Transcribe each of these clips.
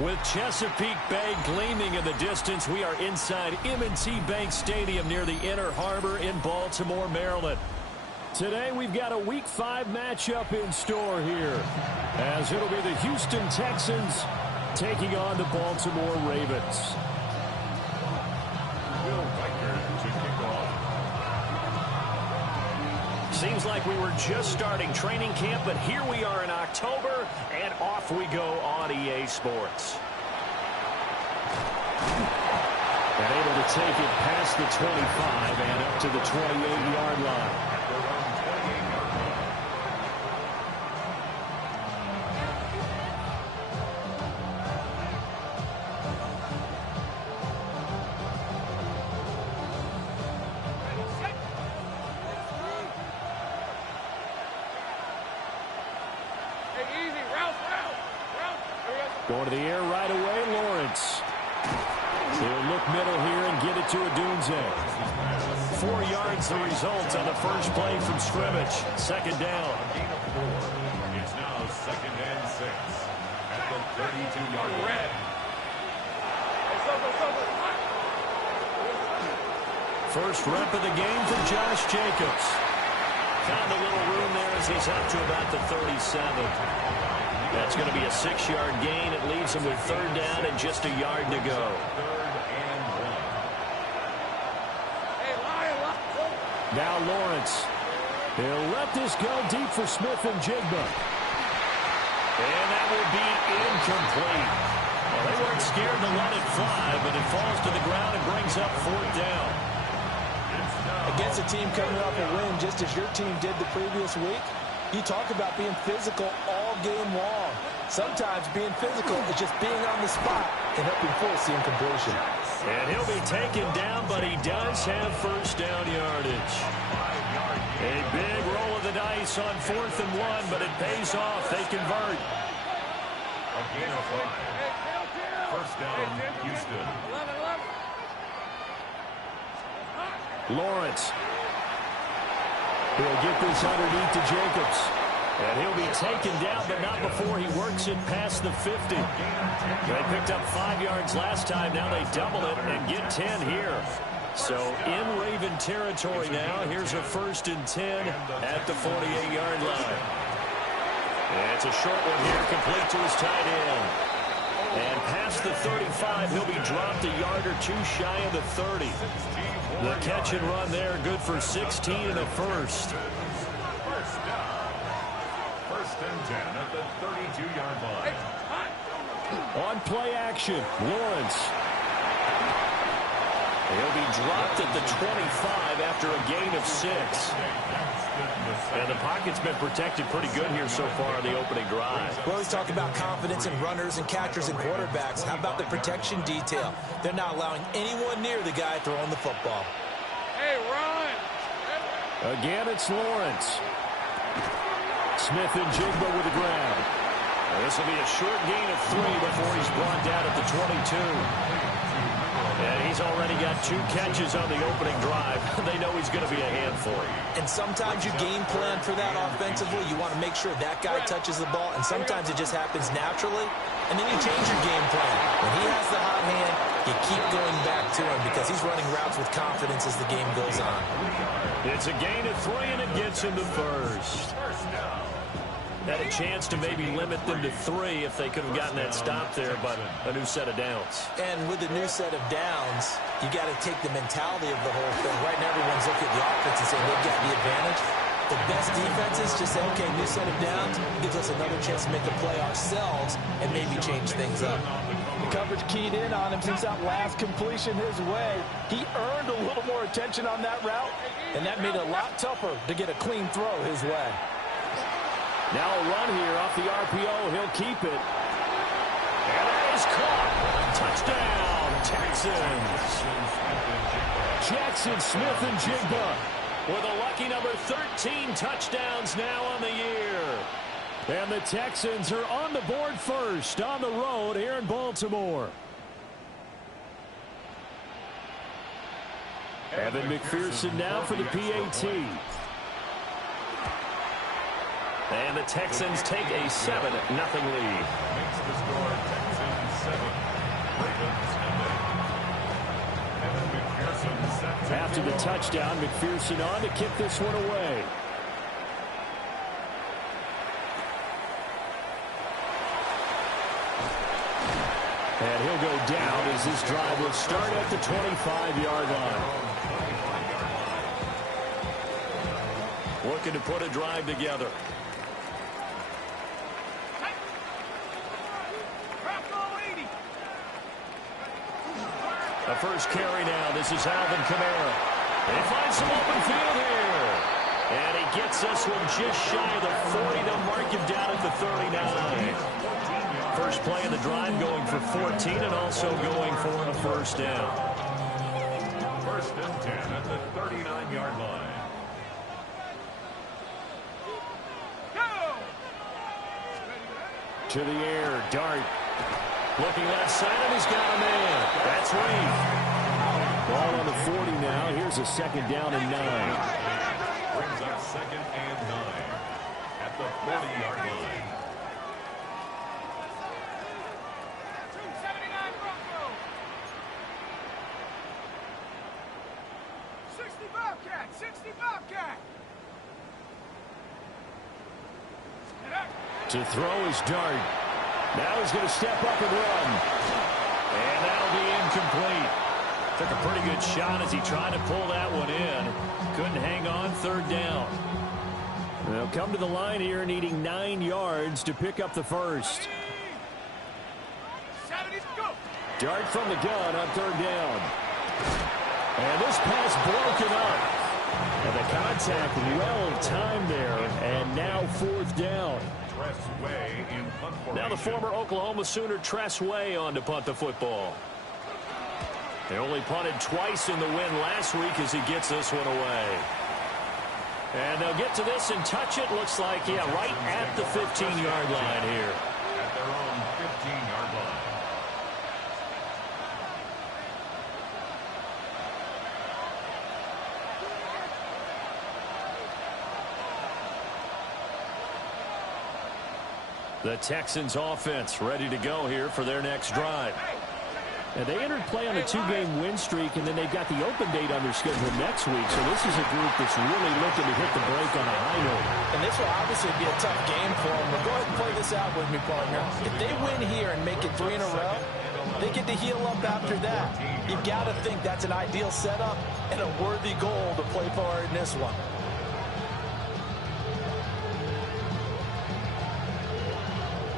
With Chesapeake Bay gleaming in the distance, we are inside M&T Bank Stadium near the Inner Harbor in Baltimore, Maryland. Today, we've got a Week 5 matchup in store here, as it'll be the Houston Texans taking on the Baltimore Ravens. Seems like we were just starting training camp, but here we are in October, and off we go on EA Sports. And able to take it past the 25 and up to the 28-yard line. Going to the air right away, Lawrence. He'll look middle here and get it to Odunze. 4 yards the result on the first play from scrimmage. Second down. It's now 2nd and 6 at the 32-yard line. First rep of the game for Josh Jacobs. Found a little room there as he's up to about the 37. That's going to be a 6-yard gain. It leaves him with 3rd down and just a yard to go. 3rd and 1. Now Lawrence. He'll let this go deep for Smith and Jigba. And that will be incomplete. Well, they weren't scared to let it fly, but it falls to the ground and brings up 4th down. Against a team coming off a win, just as your team did the previous week, you talk about being physical all game long. Sometimes being physical is just being on the spot and helping force the incompletion. And he'll be taken down, but he does have 1st down yardage. A big roll of the dice on 4th and 1, but it pays off. They convert. A gain of 5. 1st down, Houston. Lawrence. He'll get this underneath to Jacobs. And he'll be taken down, but not before he works it past the 50. They picked up 5 yards last time. Now they double it and get 10 here. So in Raven territory now. Here's a 1st and 10 at the 48-yard line. And it's a short one here, complete to his tight end. And past the 35, he'll be dropped a yard or 2 shy of the 30. The catch and run there, good for 16 and a 1st. 1st and 10 at the 32-yard line. On play action, Lawrence. He'll be dropped at the 25 after a gain of 6. And the pocket's been protected pretty good here so far on the opening drive. We always talk about confidence in runners and catchers and quarterbacks. How about the protection detail? They're not allowing anyone near the guy throwing the football. Hey, run! Again, it's Lawrence. Smith and Jigba with the grab. This will be a short gain of 3 before he's brought down at the 22. And he's already got 2 catches on the opening drive. They know he's going to be a handful. And sometimes you game plan for that offensively. You want to make sure that guy touches the ball, and sometimes it just happens naturally. And then you change your game plan. When he has the hot hand, you keep going back to him because he's running routes with confidence as the game goes on. It's a gain of 3, and it gets him to 1st. Had a chance to maybe limit them to 3 if they could have gotten that stop there, but a new set of downs. And with the new set of downs, you got to take the mentality of the whole thing. Right now, everyone's looking at the offense and saying they've got the advantage. The best defenses just say, okay, new set of downs gives us another chance to make a play ourselves and maybe change things up. The coverage keyed in on him since that last completion his way. He earned a little more attention on that route, and that made it a lot tougher to get a clean throw his way. Now a run here off the RPO. He'll keep it. And it is caught. Touchdown, Texans. Jackson Smith and Jigba with a lucky number 13 touchdowns now on the year. And the Texans are on the board first on the road here in Baltimore. Evan McPherson now for the PAT. And the Texans take a 7-0 lead. Makes the score Texans 7, the touchdown. McPherson on to kick this one away. And he'll go down as this drive will start at the 25-yard line. Looking to put a drive together. The first carry now. This is Alvin Kamara. They find some open field here. And he gets this one just shy of the 40. They'll mark him down at the 39. First play of the drive going for 14 and also going for a first down. First and 10 at the 39-yard line. To the air, Dart. Looking left side, and he's got a man. That's Reed. Ball on the 40 now. Here's a second down and 9. Brings up second and 9 at the 40-yard line. 279 Broncos. 60 Bobcat. 60 Bobcat. To throw is Dart. Now he's going to step up and run. And that'll be incomplete. Took a pretty good shot as he tried to pull that one in. Couldn't hang on. Third down. They'll come to the line here needing 9 yards to pick up the first. 70, go. Dart from the gun on third down. And this pass broken up. And the contact well timed there. And now fourth down. Now the former Oklahoma Sooner Tress Way on to punt the football. They only punted twice in the win last week as he gets this one away. And they'll get to this and touch it. Looks like, yeah, right at the 15-yard line here. At their own 15-yard line. The Texans offense ready to go here for their next drive. And they entered play on a 2-game win streak, and then they've got the open date on their schedule next week. So this is a group that's really looking to hit the break on a high note. And this will obviously be a tough game for them. But go ahead and play this out with me, partner. If they win here and make it 3 in a row, they get to heal up after that. You've got to think that's an ideal setup and a worthy goal to play for in this one.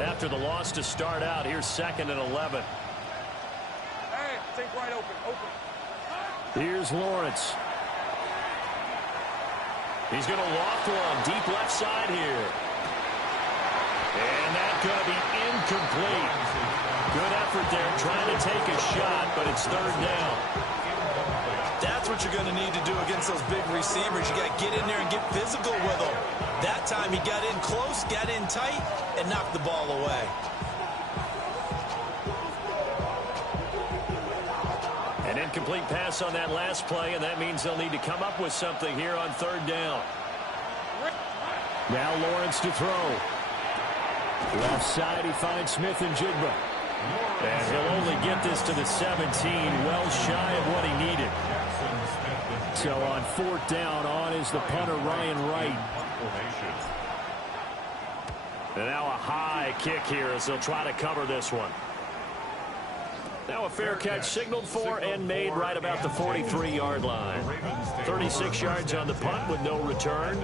After the loss to start out, here's 2nd and 11. Hey, think right open. Here's Lawrence. He's going to loft one deep left side here. And that's going to be incomplete. Good effort there trying to take a shot, but it's third down. That's what you're going to need to do against those big receivers. You got to get in there and get physical with them. That time he got in close, got in tight, and knocked the ball away. An incomplete pass on that last play, and that means they'll need to come up with something here on third down. Now Lawrence to throw. Left side, he finds Smith and Jigba. And he'll only get this to the 17, well shy of what he needed. So on fourth down, on is the punter, Ryan Wright. And now a high kick here as they'll try to cover this one. Now a fair catch signaled for and made right about the 43-yard line. 36 yards on the punt with no return.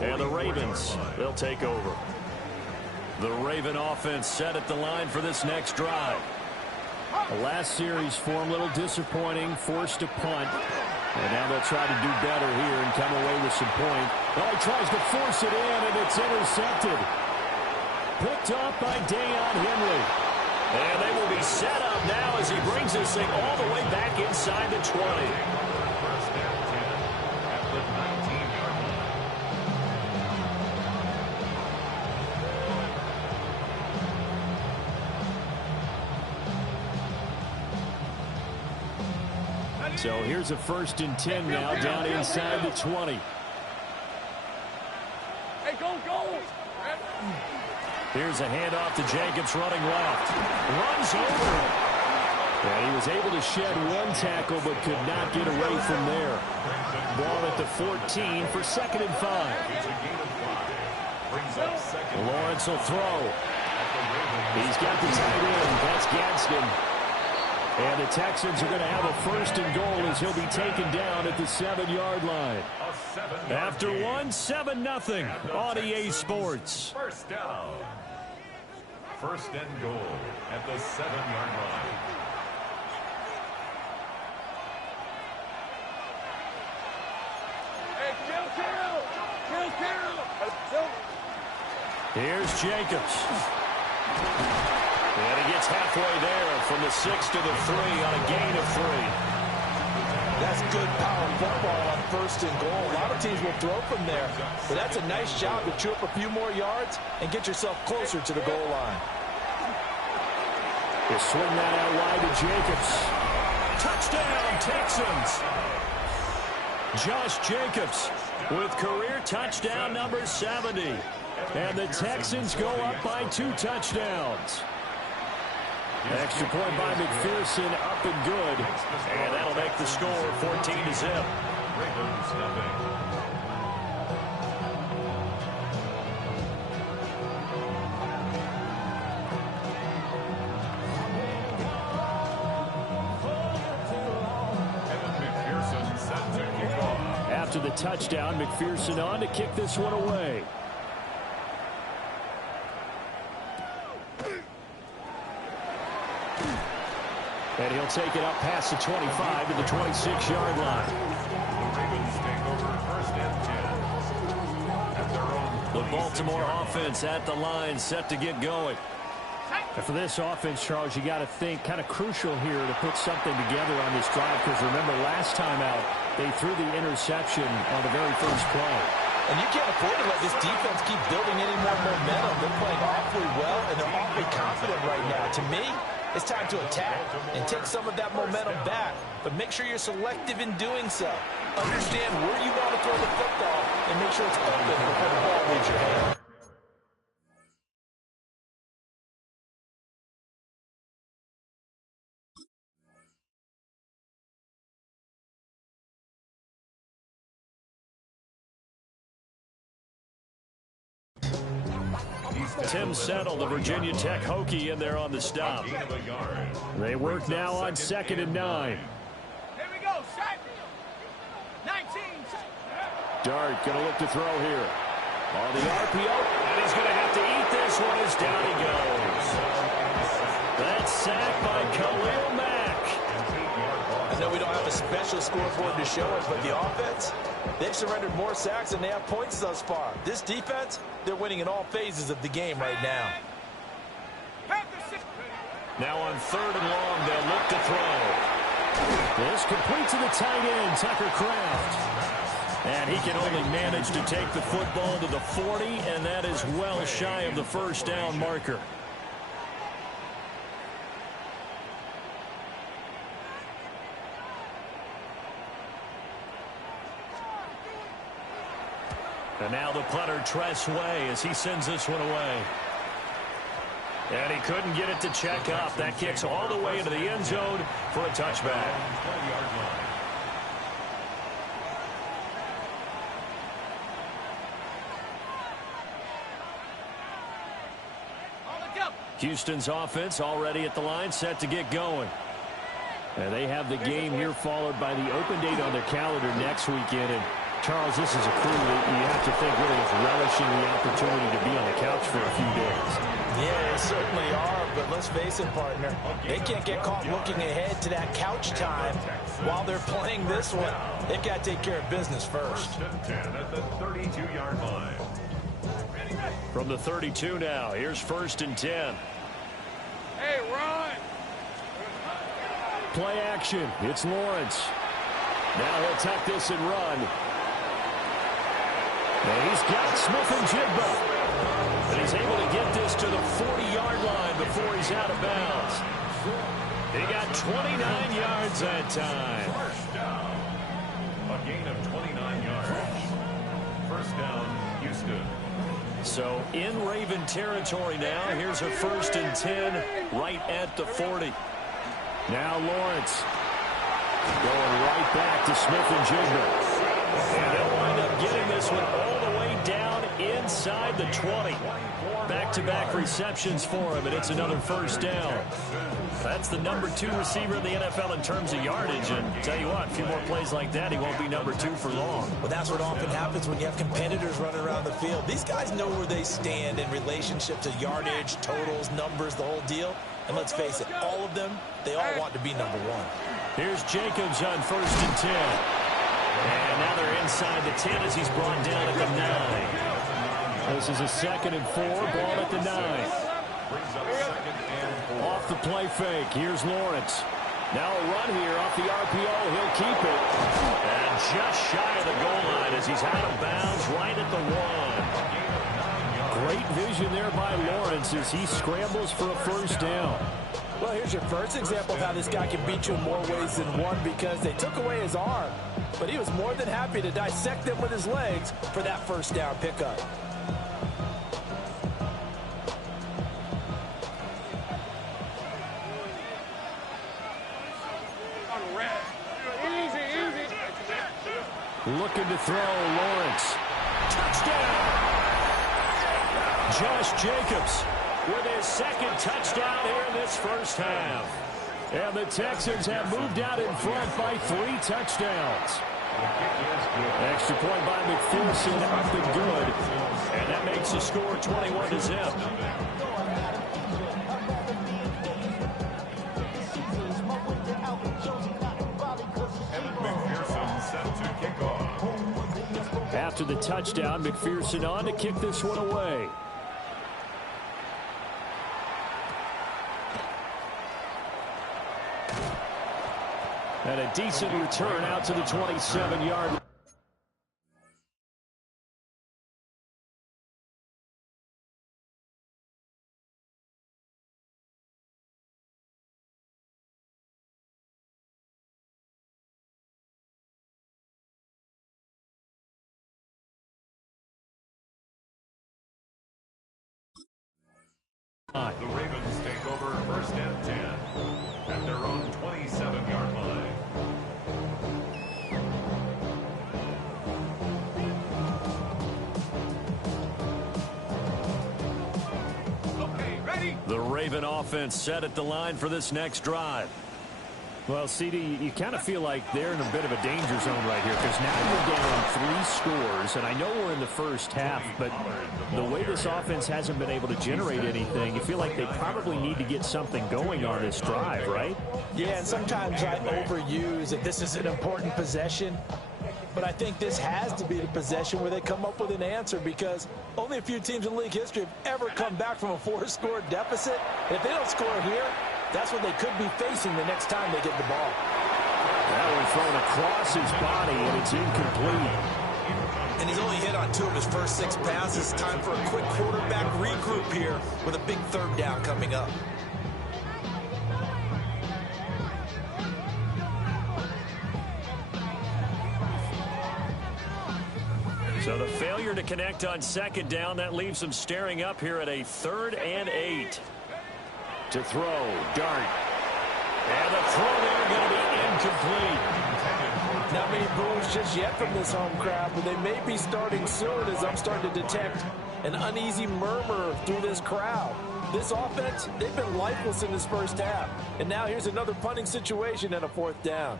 And the Ravens, they'll take over. The Raven offense set at the line for this next drive. The last series for him, a little disappointing, forced to punt. And now they'll try to do better here and come away with some point. Oh, he tries to force it in, and it's intercepted. Picked up by Deion Henry. And they will be set up now as he brings this thing all the way back inside the 20. First down 10 at the 19-yard line. So here's a 1st and 10 now down inside the 20. Hey, go. Here's a handoff to Jacobs running left. Runs over him. And he was able to shed one tackle but could not get away from there. Ball at the 14 for 2nd and 5. Lawrence will throw. He's got the tight end. That's Gadsden. And the Texans are going to have a 1st and goal as he'll be taken down at the 7-yard line. After 7-0 on EA Sports. First down. 1st and goal at the 7-yard line. Here's Jacobs. And he gets halfway there from the 6 to the 3 on a gain of 3. That's good power football on 1st and goal. A lot of teams will throw from there, but that's a nice job to chew up a few more yards and get yourself closer to the goal line. They swing that out wide to Jacobs. Touchdown, Texans. Josh Jacobs with career touchdown number 70. And the Texans go up by 2 touchdowns. Extra point by McPherson, up and good. And that'll make the score 14-0. Ravens nothing. After the touchdown, McPherson on to kick this one away. And he'll take it up past the 25 to the 26-yard line. The Ravens take over 1st and 10 at their own. The Baltimore offense at the line, set to get going. And for this offense, Charles, you got to think kind of crucial here to put something together on this drive, because remember last time out, they threw the interception on the very first play. And you can't afford to let this defense keep building any more momentum. They're playing awfully well, and they're awfully confident right now. To me, it's time to attack and take some of that momentum back. But make sure you're selective in doing so. Understand where you want to throw the football and make sure it's open before the ball leaves your hand. Tim Settle, the Virginia Tech Hokie, in there on the stop. They work now on 2nd and 9. Here we go, set. 19. Dart going to look to throw here. On the RPO, and he's going to have to eat this one as down he goes. That's sacked by Khalil Mack. I know we don't have a special scoreboard to show us, but the offense, they've surrendered more sacks than they have points thus far. This defense, they're winning in all phases of the game right now. Now on 3rd and long, they'll look to throw. This complete to the tight end, Tucker Kraft. And he can only manage to take the football to the 40, and that is well shy of the 1st down marker. And now the punter, Tress Way, as he sends this one away. And he couldn't get it to check up. That kicks all the way into the end zone for a touchback. Houston's offense already at the line, set to get going. And they have the game here followed by the open date on their calendar next weekend. And Charles, this is a crew that you have to think really is relishing the opportunity to be on the couch for a few days. Yeah, they certainly are, but let's face it, partner. They can't get caught looking ahead to that couch time while they're playing this one. They've got to take care of business first. 1st and 10 at the 32-yard line. From the 32 now, here's 1st and 10. Hey, run! Play action. It's Lawrence. Now he'll tuck this and run. And he's got Smith and Jigba. But he's able to get this to the 40-yard line before he's out of bounds. He got 29 yards that time. First down. A gain of 29 yards. 1st down, Houston. So in Raven territory now. Here's a 1st and 10 right at the 40. Now Lawrence going right back to Smith and Jigba. And they'll wind up getting this one all the way down inside the 20. Back-to-back receptions for him, and it's another first down. That's the number 2 receiver in the NFL in terms of yardage. And tell you what, a few more plays like that, he won't be number 2 for long. Well, that's what often happens when you have competitors running around the field. These guys know where they stand in relationship to yardage, totals, numbers, the whole deal. And let's face it, all of them, they all want to be number 1. Here's Jacobs on 1st and 10. And now they're inside the 10 as he's brought down at the 9. This is a 2nd and 4, ball at the 9. Off the play fake, here's Lawrence. Now a run here off the RPO, he'll keep it. And just shy of the goal line as he's out of bounds right at the 1. Great vision there by Lawrence as he scrambles for a first down. Well, here's your first example of how this guy can beat you in more ways than one, because they took away his arm, but he was more than happy to dissect them with his legs for that first down pickup. Looking to throw, Lawrence. Touchdown! Josh Jacobs with his 2nd touchdown here in this first half. And the Texans have moved out in front by 3 touchdowns. Extra point by McPherson, up and good. And that makes the score 21-0. After the touchdown, McPherson on to kick this one away. And a decent return out to the 27-yard line. The Ravens take over 1st and 10 at their own 27-yard line. Okay, ready? The Raven offense set at the line for this next drive. Well, CD, you kind of feel like they're in a bit of a danger zone right here, because now you're down 3 scores, and I know we're in the first half, but the way this offense hasn't been able to generate anything, you feel like they probably need to get something going on this drive, right? Yeah, and sometimes I overuse that this is an important possession, but I think this has to be the possession where they come up with an answer, because only a few teams in league history have ever come back from a 4-score deficit. If they don't score here, that's what they could be facing the next time they get the ball. That one thrown across his body, and it's incomplete. And he's only hit on 2 of his first 6 passes. Time for a quick quarterback regroup here with a big 3rd down coming up. So the failure to connect on 2nd down, that leaves them staring up here at a 3rd and 8. To throw, Dart. And the throw there going to be incomplete. Not many boos just yet from this home crowd, but they may be starting soon, as I'm starting to detect an uneasy murmur through this crowd. This offense, they've been lifeless in this first half. And now here's another punting situation and a 4th down.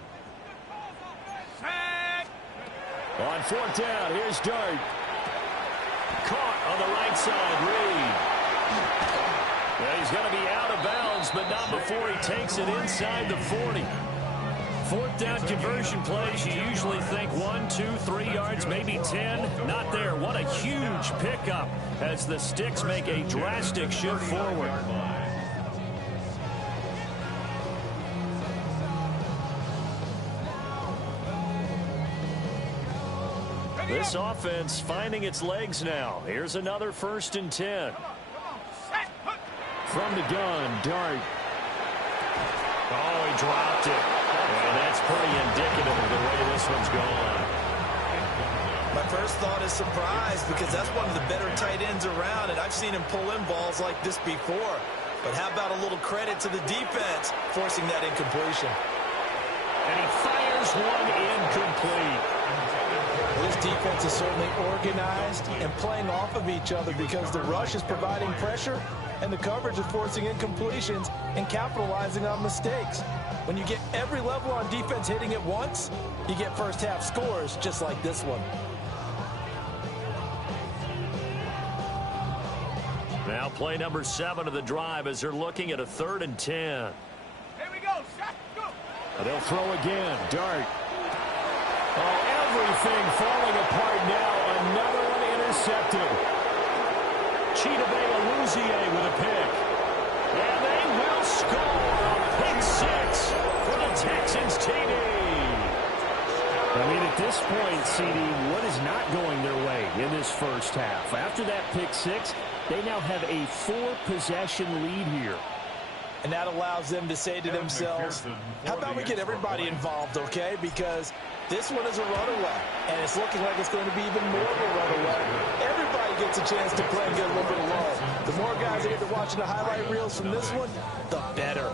On 4th down, here's Dart. Caught on the right side, Reed. Yeah, he's going to be out of bounds, but not before he takes it inside the 40. 4th down conversion plays, you usually think 1, 2, 3 yards, maybe 10. Not there. What a huge pickup as the Sticks make a drastic shift forward. This offense finding its legs now. Here's another 1st and 10. From the gun, Dart. Oh, he dropped it. And that's pretty indicative of the way this one's gone. My first thought is surprise, because that's one of the better tight ends around, and I've seen him pull in balls like this before. But how about a little credit to the defense forcing that incompletion? And he fires one incomplete. This defense is certainly organized and playing off of each other because the rush is providing pressure and the coverage is forcing incompletions and capitalizing on mistakes. When you get every level on defense hitting at once, you get first half scores just like this one. Now play number 7 of the drive as they're looking at a 3rd and 10. Here we go. Shot. Go. They'll throw again. Dart. Oh, everything falling apart now. Another one intercepted. Chidobe with a pick. And they will score a pick 6 for the Texans TD. I mean, at this point, CD, what is not going their way in this first half? After that pick 6, they now have a 4-possession lead here. And that allows them to say to themselves, how about we get everybody involved, okay? Because this one is a runaway, and it's looking like it's going to be even more of a runaway. Everybody gets a chance to play and get a little bit of love. The more guys that get to watching the highlight reels from this one, the better.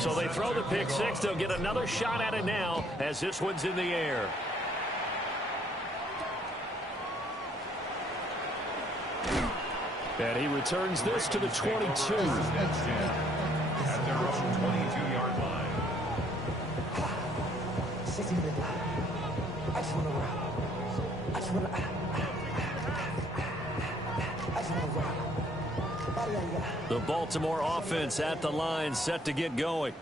So they throw the pick 6. They'll get another shot at it now as this one's in the air. And he returns this to the 22. At their own 22-yard line. The Baltimore offense at the line, set to get going.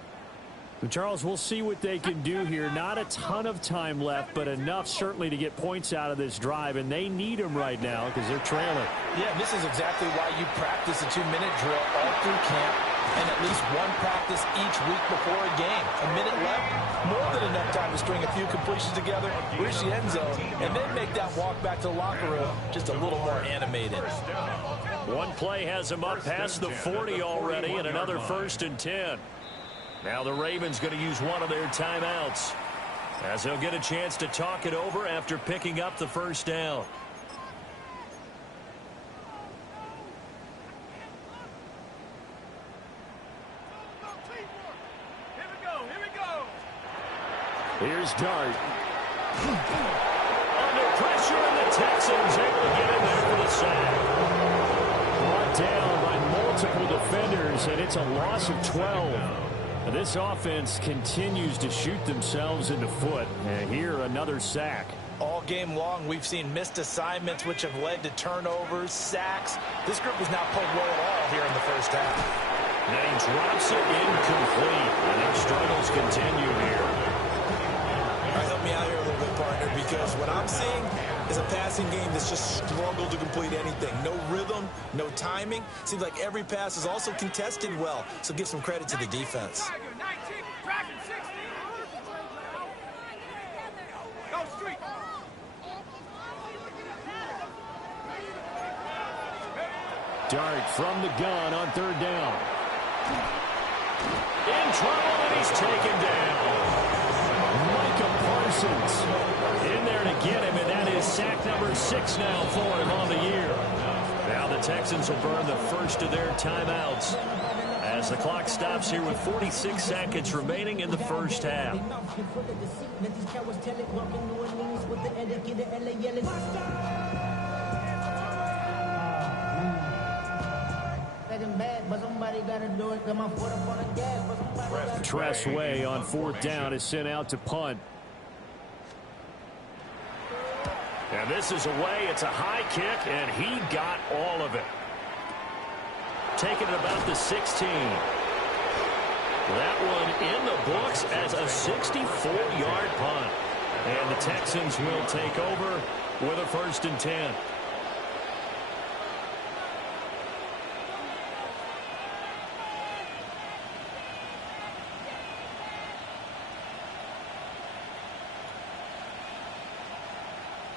Charles, we'll see what they can do here. Not a ton of time left, but enough certainly to get points out of this drive, and they need them right now because they're trailing. Yeah, this is exactly why you practice a 2-minute drill all through camp and at least one practice each week before a game. A minute left, more than enough time to string a few completions together, reach the end zone, and then make that walk back to the locker room just a little more animated. One play has him up past the 40 already, and another 1st and 10. Now the Ravens going to use one of their timeouts as they'll get a chance to talk it over after picking up the first down. Here we go. Here we go. Here's Dart. Under pressure, and the Texans able to get in there for the sack. Brought down by multiple defenders, and it's a loss of 12. This offense continues to shoot themselves in the foot. And here, another sack. All game long, we've seen missed assignments, which have led to turnovers, sacks. This group has not played well at all here in the first half. And he drops it incomplete. And their struggles continue here. All right, help me out here a little bit, partner, because what I'm seeing is a passing game that's just struggled to complete anything. No rhythm, no timing. Seems like every pass is also contested well, so give some credit to the defense. 19, tracking 16. Go street. Dart from the gun on 3rd down. In trouble, and he's taken down. Micah Parsons in there to get him, and that is sack number 6 now for him on the year. Now the Texans will burn the first of their timeouts as the clock stops here with 46 seconds remaining in the first half. Tress Way on 4th down is sent out to punt. And this is away. It's a high kick, and he got all of it. Taking it about the 16. That one in the books as a 64-yard punt. And the Texans will take over with a 1st and 10.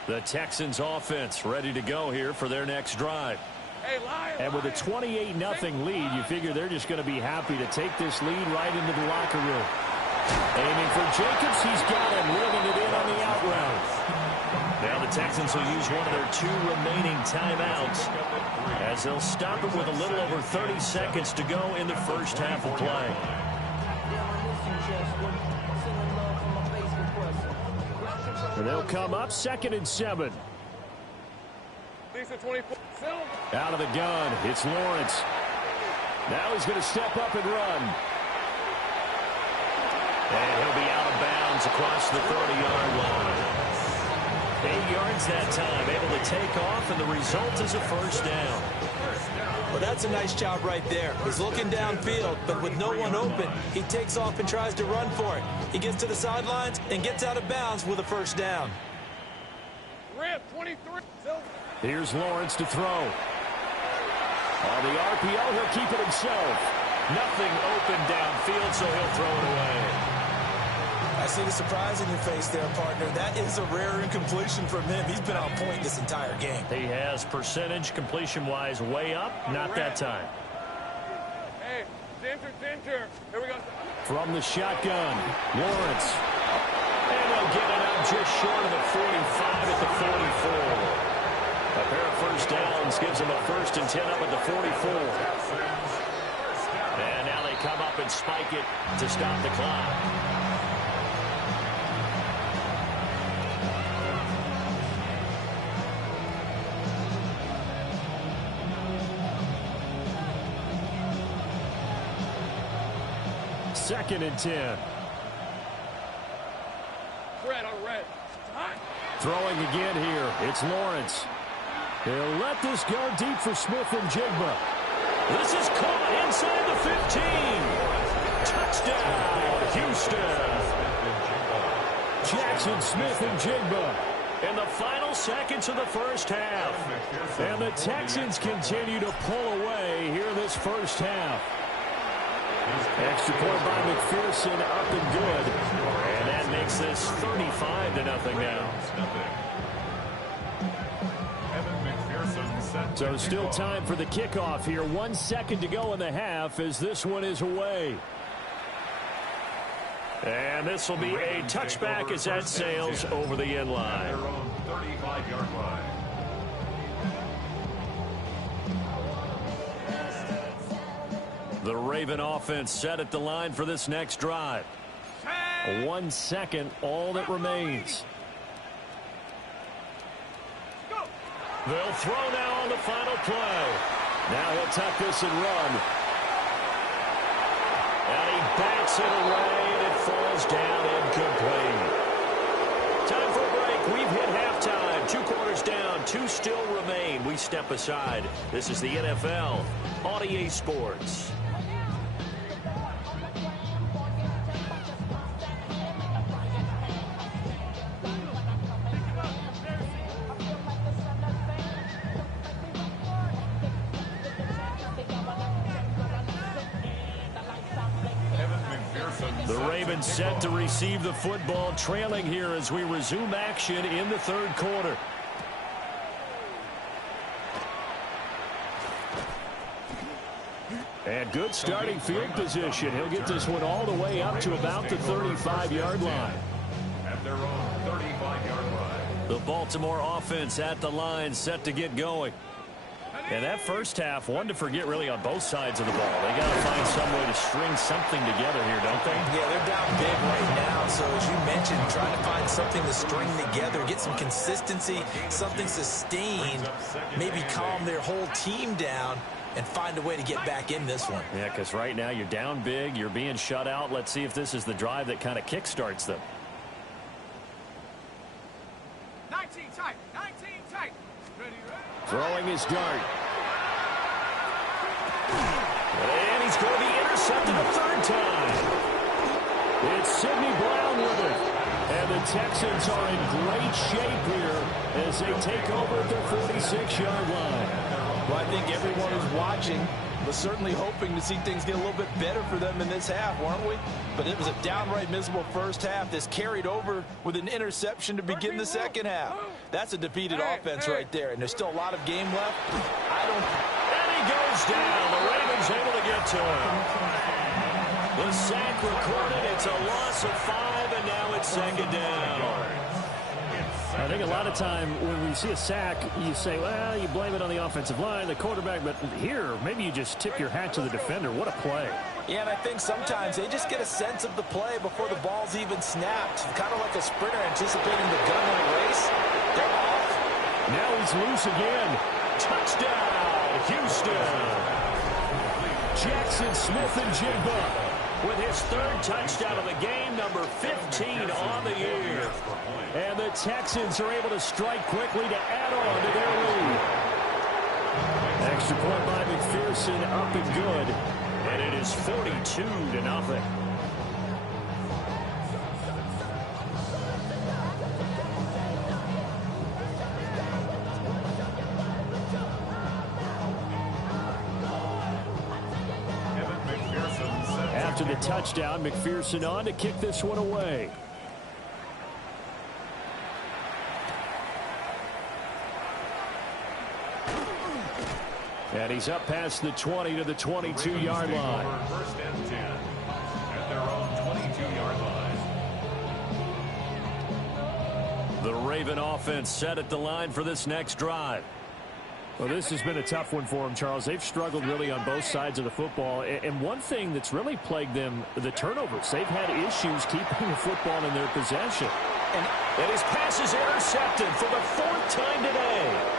The Texans offense ready to go here for their next drive. Hey, Lion. And with a 28-0 lead, you figure they're just going to be happy to take this lead right into the locker room. Aiming for Jacobs. He's got him, reeling it in on the out route. Now the Texans will use one of their 2 remaining timeouts as they'll stop it with a little over 30 seconds to go in the first half of play. And they'll come up 2nd and 7. Out of the gun, it's Lawrence. Now he's going to step up and run. And he'll be out of bounds across the 30-yard line. 8 yards that time, able to take off, and the result is a first down. Well, that's a nice job right there. He's looking downfield, but with no one open, he takes off and tries to run for it. He gets to the sidelines and gets out of bounds with a first down. Rip, 23. Here's Lawrence to throw. On the RPO, he'll keep it himself. Nothing open downfield, so he'll throw it away. I see the surprise in your face there, partner. That is a rare incompletion from him. He's been on point this entire game. He has percentage completion-wise way up. Not that time. Hey, center. Here we go. From the shotgun, Lawrence. And they'll get it up just short of the 45 at the 44. A pair of first downs gives them a 1st and 10 up at the 44. And now they come up and spike it to stop the clock. Second and 10. Red on red. Throwing again here. It's Lawrence. They'll let this go deep for Smith and Jigba. This is caught inside the 15. Touchdown, Houston. Jackson, Smith, and Jigba. In the final seconds of the first half. And the Texans continue to pull away here this first half. Extra point by McPherson, up and good. And that makes this 35-0 now. So still time for the kickoff here. 1 second to go in the half as this one is away. And this will be a touchback as that sails over the end line. 35-yard line. The Raven offense set at the line for this next drive. 1 second, all that remains. They'll throw now on the final play. Now he'll tuck this and run. And he bats it away, and it falls down incomplete. Time for a break. We've hit halftime. 2 quarters down, 2 still remain. We step aside. This is the NFL on EA Sports. Set to receive the football, trailing here as we resume action in the 3rd quarter. And good starting field position. He'll get this one all the way up to about the 35-yard line. At their own 35-yard line. The Baltimore offense at the line, set to get going. And that first half, one to forget really on both sides of the ball. They got to find some way to string something together here, don't they? Yeah, they're down big right now. So as you mentioned, trying to find something to string together, get some consistency, something sustained, maybe calm their whole team down and find a way to get back in this one. Yeah, because right now you're down big, you're being shut out. Let's see if this is the drive that kind of kickstarts them. 19 tight. Throwing his dart. And he's going to be intercepted a 3rd time. It's Sidney Brown with it. And the Texans are in great shape here as they take over at their 46-yard line. Well, I think everyone who's watching was certainly hoping to see things get a little bit better for them in this half, weren't we? But it was a downright miserable first half. This carried over with an interception to begin the second half. That's a defeated offense right there, and there's still a lot of game left. And he goes down. The Ravens able to get to him. The sack recorded. It's a loss of 5, and now it's 2nd down. I think a lot of time when we see a sack, you say, well, you blame it on the offensive line, the quarterback, but here, maybe you just tip your hat to the defender. What a play. Yeah, and I think sometimes they just get a sense of the play before the ball's even snapped. Kind of like a sprinter anticipating the gun in a race. They're off. Now he's loose again. Touchdown, Houston. Jackson Smith-Njigba with his third touchdown of the game, number 15 on the year. And the Texans are able to strike quickly to add on to their lead. Extra point by McPherson, up and good. And it is 42-0. After the touchdown, McPherson on to kick this one away. And he's up past the 20 to the 22-yard line. First and 10 at their own 22-yard line. The Raven offense set at the line for this next drive. Well, this has been a tough one for them, Charles. They've struggled really on both sides of the football. And one thing that's really plagued them, the turnovers. They've had issues keeping the football in their possession. And his pass is intercepted for the fourth time today.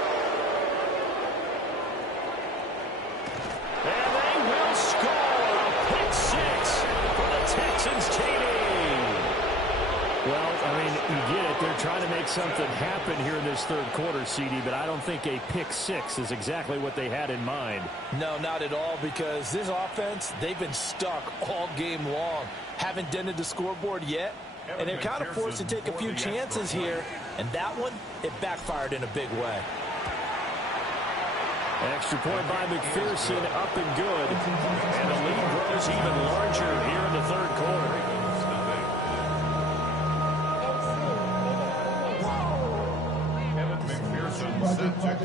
And they will score a pick six for the Texans TD. Well, I mean, you get it. They're trying to make something happen here in this third quarter, CD, but I don't think a pick six is exactly what they had in mind. No, not at all, because this offense, they've been stuck all game long. Haven't dented the scoreboard yet, and they're kind of forced to take a few chances here, and that one, it backfired in a big way. Extra point by McPherson, up and good. And the lead grows even larger here in the third quarter.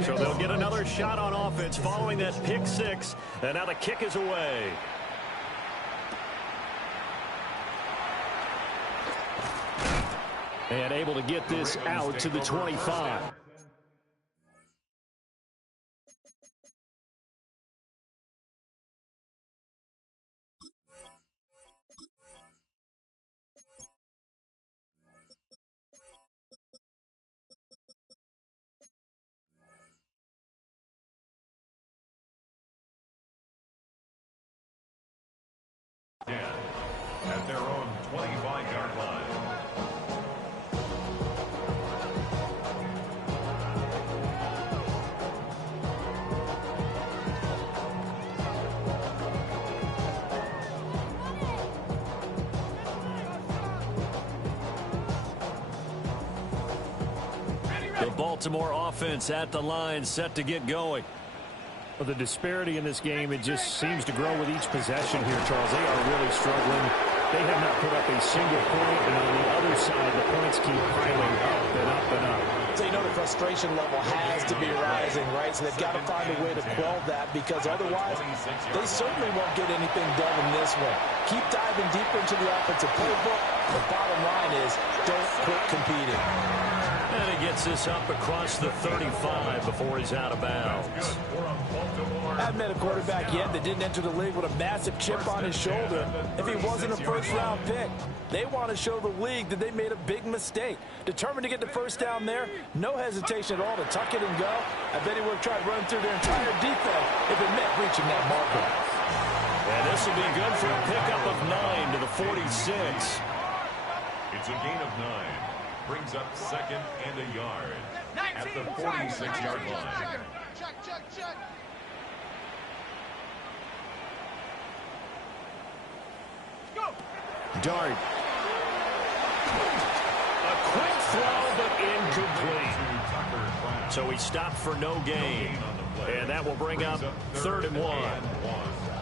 So they'll get another shot on offense following that pick six. And now the kick is away. And able to get this out to the 25. At their own 25-yard line. The Baltimore offense at the line, set to get going. Well, the disparity in this game, it just seems to grow with each possession here, Charles. They are really struggling. They have not put up a single point, and on the other side, the points keep piling up and up and up. So you know the frustration level has to be rising, right? So they've got to find a way to quell that, because otherwise they certainly won't get anything done in this one. Keep diving deeper into the offensive playbook. The bottom line is don't quit competing. And he gets this up across the 35 before he's out of bounds. I haven't met a quarterback yet that didn't enter the league with a massive chip on his shoulder if he wasn't a first-round pick. They want to show the league that they made a big mistake. Determined to get the first down there, no hesitation at all to tuck it and go. I bet he would have tried running through their entire defense if it meant reaching that marker. And this will be good for a pickup of 9 to the 46. It's a gain of 9. Brings up second and a yard at the 46-yard line. Check. Go. Dart. A quick throw, but incomplete. So he stopped for no gain. And that will bring up 3rd and 1.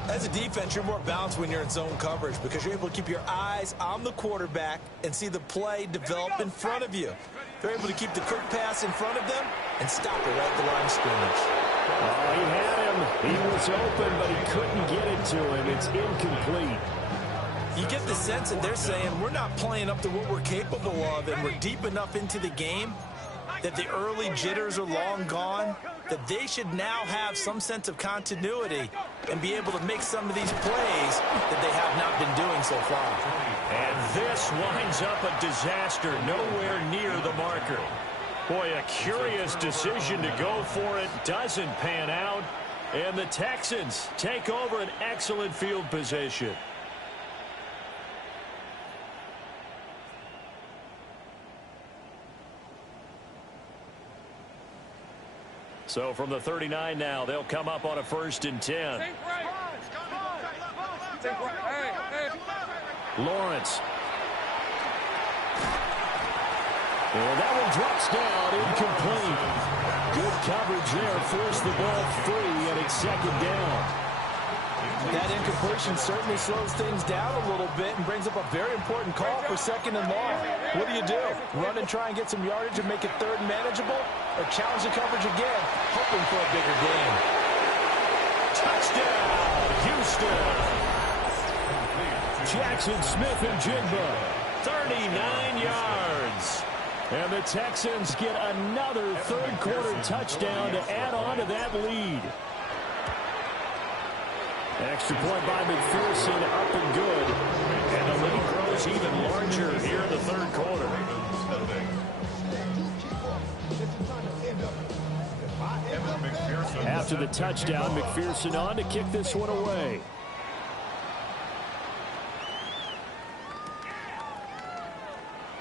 As a defense, you're more balanced when you're in zone coverage because you're able to keep your eyes on the quarterback and see the play develop in front of you. They're able to keep the quick pass in front of them and stop it right at the line of scrimmage. Oh, he had him. He was open, but he couldn't get it to him. It's incomplete. You get the sense that they're saying we're not playing up to what we're capable of and we're deep enough into the game that the early jitters are long gone, that they should now have some sense of continuity and be able to make some of these plays that they have not been doing so far. And this winds up a disaster, nowhere near the marker. Boy, a curious decision to go for it, doesn't pan out, and the Texans take over an excellent field position. So from the 39 now, they'll come up on a 1st and 10. Lawrence. And that one drops down, incomplete. Good coverage there, forced the ball free, and it's 2nd down. That incompletion certainly slows things down a little bit and brings up a very important call for 2nd and long. What do? Run and try and get some yardage and make it 3rd and manageable? Or challenge the coverage again, hoping for a bigger gain? Touchdown, Houston. Jackson Smith and Jigba, 39 yards. And the Texans get another 3rd quarter touchdown to add on to that lead. Extra point by McPherson, up and good. And the lead grows even larger here in the 3rd quarter. After the touchdown, McPherson on to kick this one away.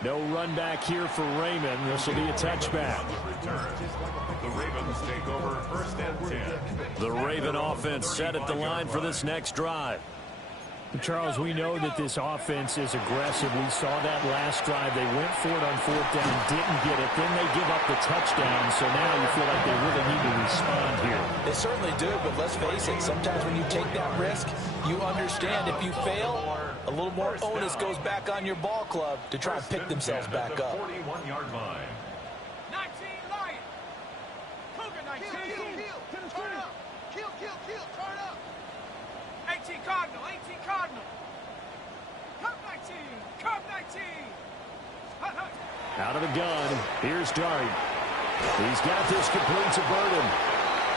No run back here for Raymond. This will be a touchback. The Ravens take over 1st and 10. The Raven offense set at the line for this next drive. Charles, we know that this offense is aggressive. We saw that last drive. They went for it on 4th down, didn't get it. Then they give up the touchdown. So now you feel like they really need to respond here. They certainly do, but let's face it. Sometimes when you take that risk, you understand if you fail, a little more onus goes back on your ball club to try and pick themselves back up. 41-yard line. 19 Lions. Cougar 19. Turn up. Kill, turn up. 18 Cardinal, 18 Cardinal. Cup 19, Cup 19. Out of the gun, here's Dart. He's got this complete to Burden.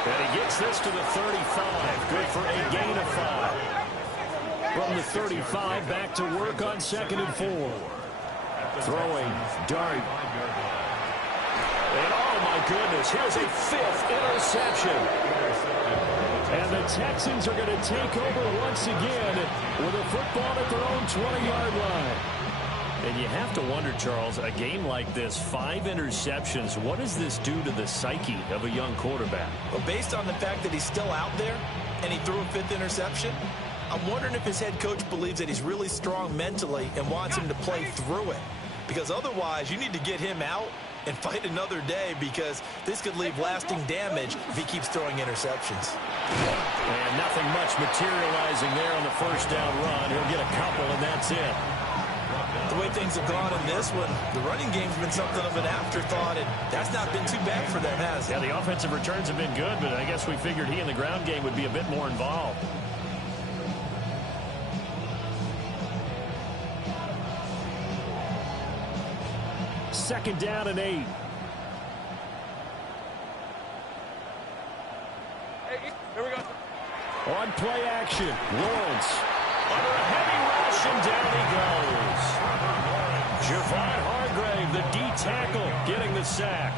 And he gets this to the 35. Good for a gain of 5. From the 35, back to work on 2nd and 4. Throwing, Dart. And oh my goodness, here's a 5th interception. And the Texans are going to take over once again with a football at their own 20-yard line. And you have to wonder, Charles, a game like this, 5 interceptions, what does this do to the psyche of a young quarterback? Well, based on the fact that he's still out there and he threw a 5th interception, I'm wondering if his head coach believes that he's really strong mentally and wants him to play through it. Because otherwise, you need to get him out and fight another day, because this could leave lasting damage if he keeps throwing interceptions. And nothing much materializing there on the 1st down run. He'll get a couple, and that's it. The way things have gone in this one, the running game's been something of an afterthought, and that's not been too bad for them, has it? Yeah, the offensive returns have been good, but I guess we figured he in the ground game would be a bit more involved. Second down and 8. Hey, here we go. On play action, Lawrence under a heavy rush, and down he goes. Javon Hargrave, the D tackle, getting the sack.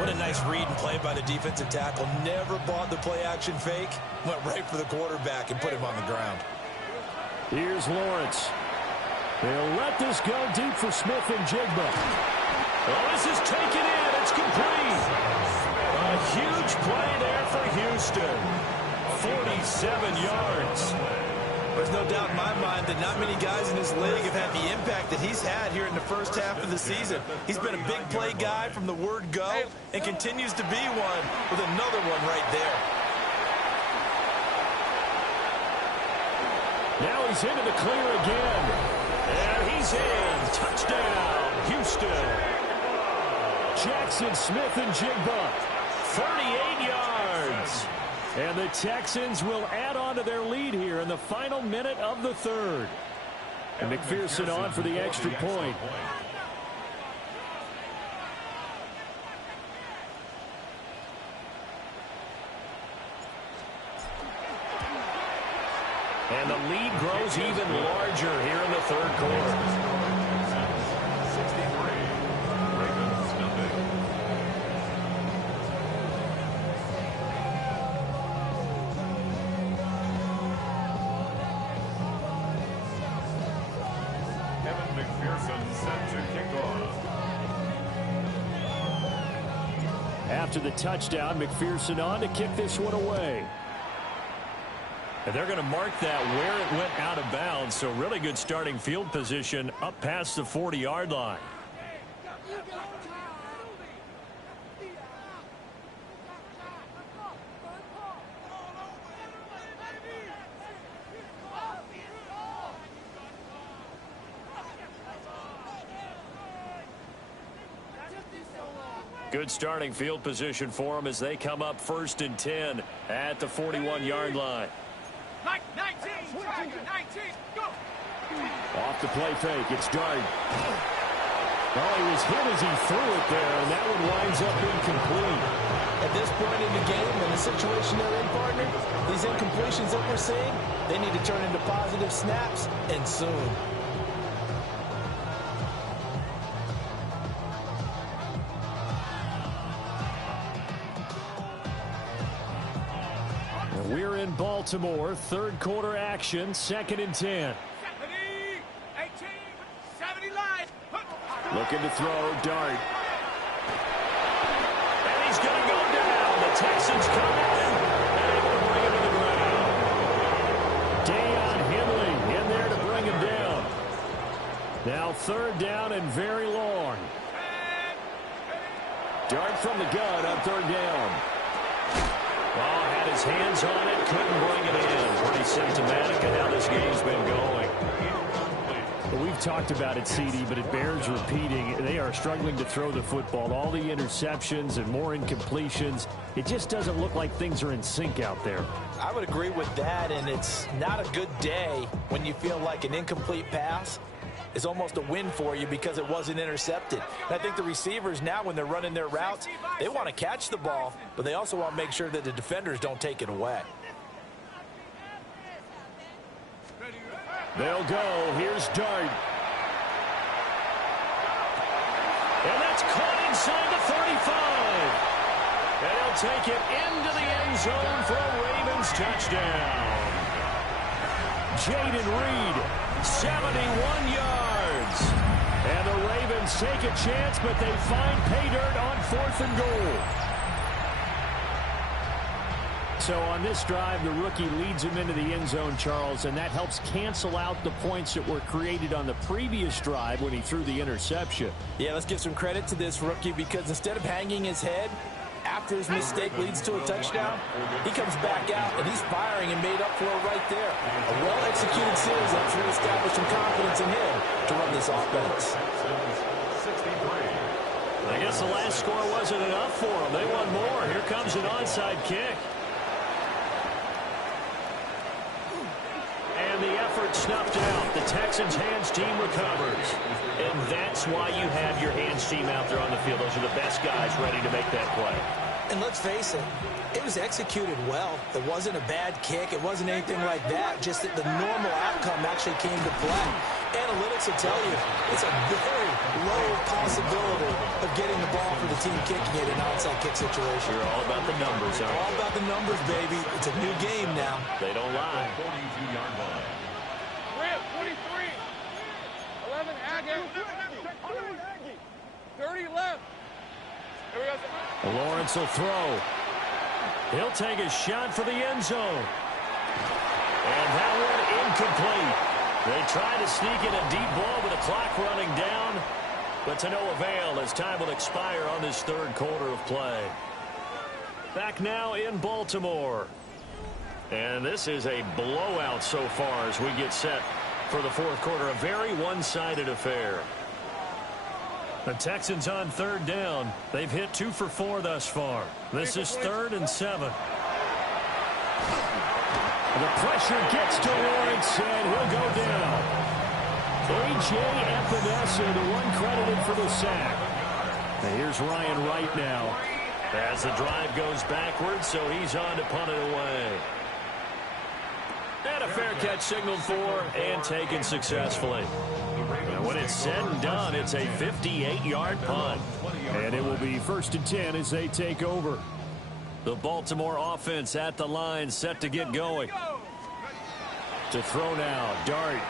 What a nice read and play by the defensive tackle. Never bought the play action fake. Went right for the quarterback and put him on the ground. Here's Lawrence. They'll let this go deep for Smith and Jigba. Oh, this is taken in. It's complete. A huge play there for Houston. 47 yards. There's no doubt in my mind that not many guys in this league have had the impact that he's had here in the first half of the season. He's been a big play guy from the word go and continues to be one with another one right there. Now he's into the clear again. And he's in. Touchdown, Houston. Jackson Smith and Jigba, 38 yards. And the Texans will add on to their lead here in the final minute of the 3rd. And McPherson on for the extra point. And the lead grows even larger here in the third quarter. 63. Ravens nothing. Kevin McPherson set to kick off. After the touchdown, McPherson on to kick this one away. And they're going to mark that where it went out of bounds. So really good starting field position up past the 40-yard line. Good starting field position for them as they come up 1st and 10 at the 41-yard line. 19, 19, go. Off the play fake, it's Dart. Well, he was hit as he threw it there, and that one winds up incomplete. At this point in the game, in the situation they're in, partner, these incompletions that we're seeing, they need to turn into positive snaps, and soon. We're in Baltimore, third quarter action, 2nd and 10. 70, 18, 70 line. Looking to throw, Dart. And he's going to go down. The Texans come in and able to bring him to the ground. Deion Henley in there to bring him down. Now 3rd down and very long. Dart from the gun on 3rd down. Well, had his hands on it, couldn't bring it in. Pretty symptomatic of how this game's been going. Well, we've talked about it, CD, but it bears repeating. They are struggling to throw the football. All the interceptions and more incompletions. It just doesn't look like things are in sync out there. I would agree with that, and it's not a good day when you feel like an incomplete pass is almost a win for you because it wasn't intercepted. And I think the receivers now, when they're running their routes, they want to catch the ball, but they also want to make sure that the defenders don't take it away. They'll go. Here's Dart. And that's caught inside the 35. And he'll take it into the end zone for a Ravens touchdown. Jaden Reed, 71 yards. And the Ravens take a chance, but they find pay dirt on 4th and goal. So on this drive, the rookie leads him into the end zone, Charles, and that helps cancel out the points that were created on the previous drive when he threw the interception. Yeah, let's give some credit to this rookie because instead of hanging his head after his mistake leads to a touchdown, he comes back out and he's firing and made up for it right there. A well-executed series that's reestablished some confidence in him to run this offense. I guess the last score wasn't enough for them. They want more. Here comes an onside kick. And the effort snuffed out. The Texans' hands team recovers. And that's why you have your hands team out there on the field. Those are the best guys ready to make that play. And let's face it, it was executed well. It wasn't a bad kick. It wasn't anything like that. Just that the normal outcome actually came to play. Analytics will tell you it's a very low possibility of getting the ball for the team kicking it in an onside kick situation. You're all about the numbers, aren't you? All about the numbers, baby. It's a new game now. They don't lie. 42-yard line. 43. 11 Aggie. 30 left. Here we go. Lawrence will throw. He'll take a shot for the end zone. And that one incomplete. They try to sneak in a deep ball with the clock running down, but to no avail as time will expire on this third quarter of play. Back now in Baltimore. And this is a blowout so far as we get set for the fourth quarter. A very one-sided affair. The Texans on 3rd down. They've hit 2 for 4 thus far. This is 3rd and 7. The pressure gets to Lawrence, and he'll go down. A.J. Epinesa, the one credited for the sack. And here's Ryan Wright now. As the drive goes backwards, so he's on to punt it away. And a fair catch signaled for and taken successfully. And when it's said and done, it's a 58-yard punt. And it will be 1st and 10 as they take over. The Baltimore offense at the line, set to get going. To throw now, Dart.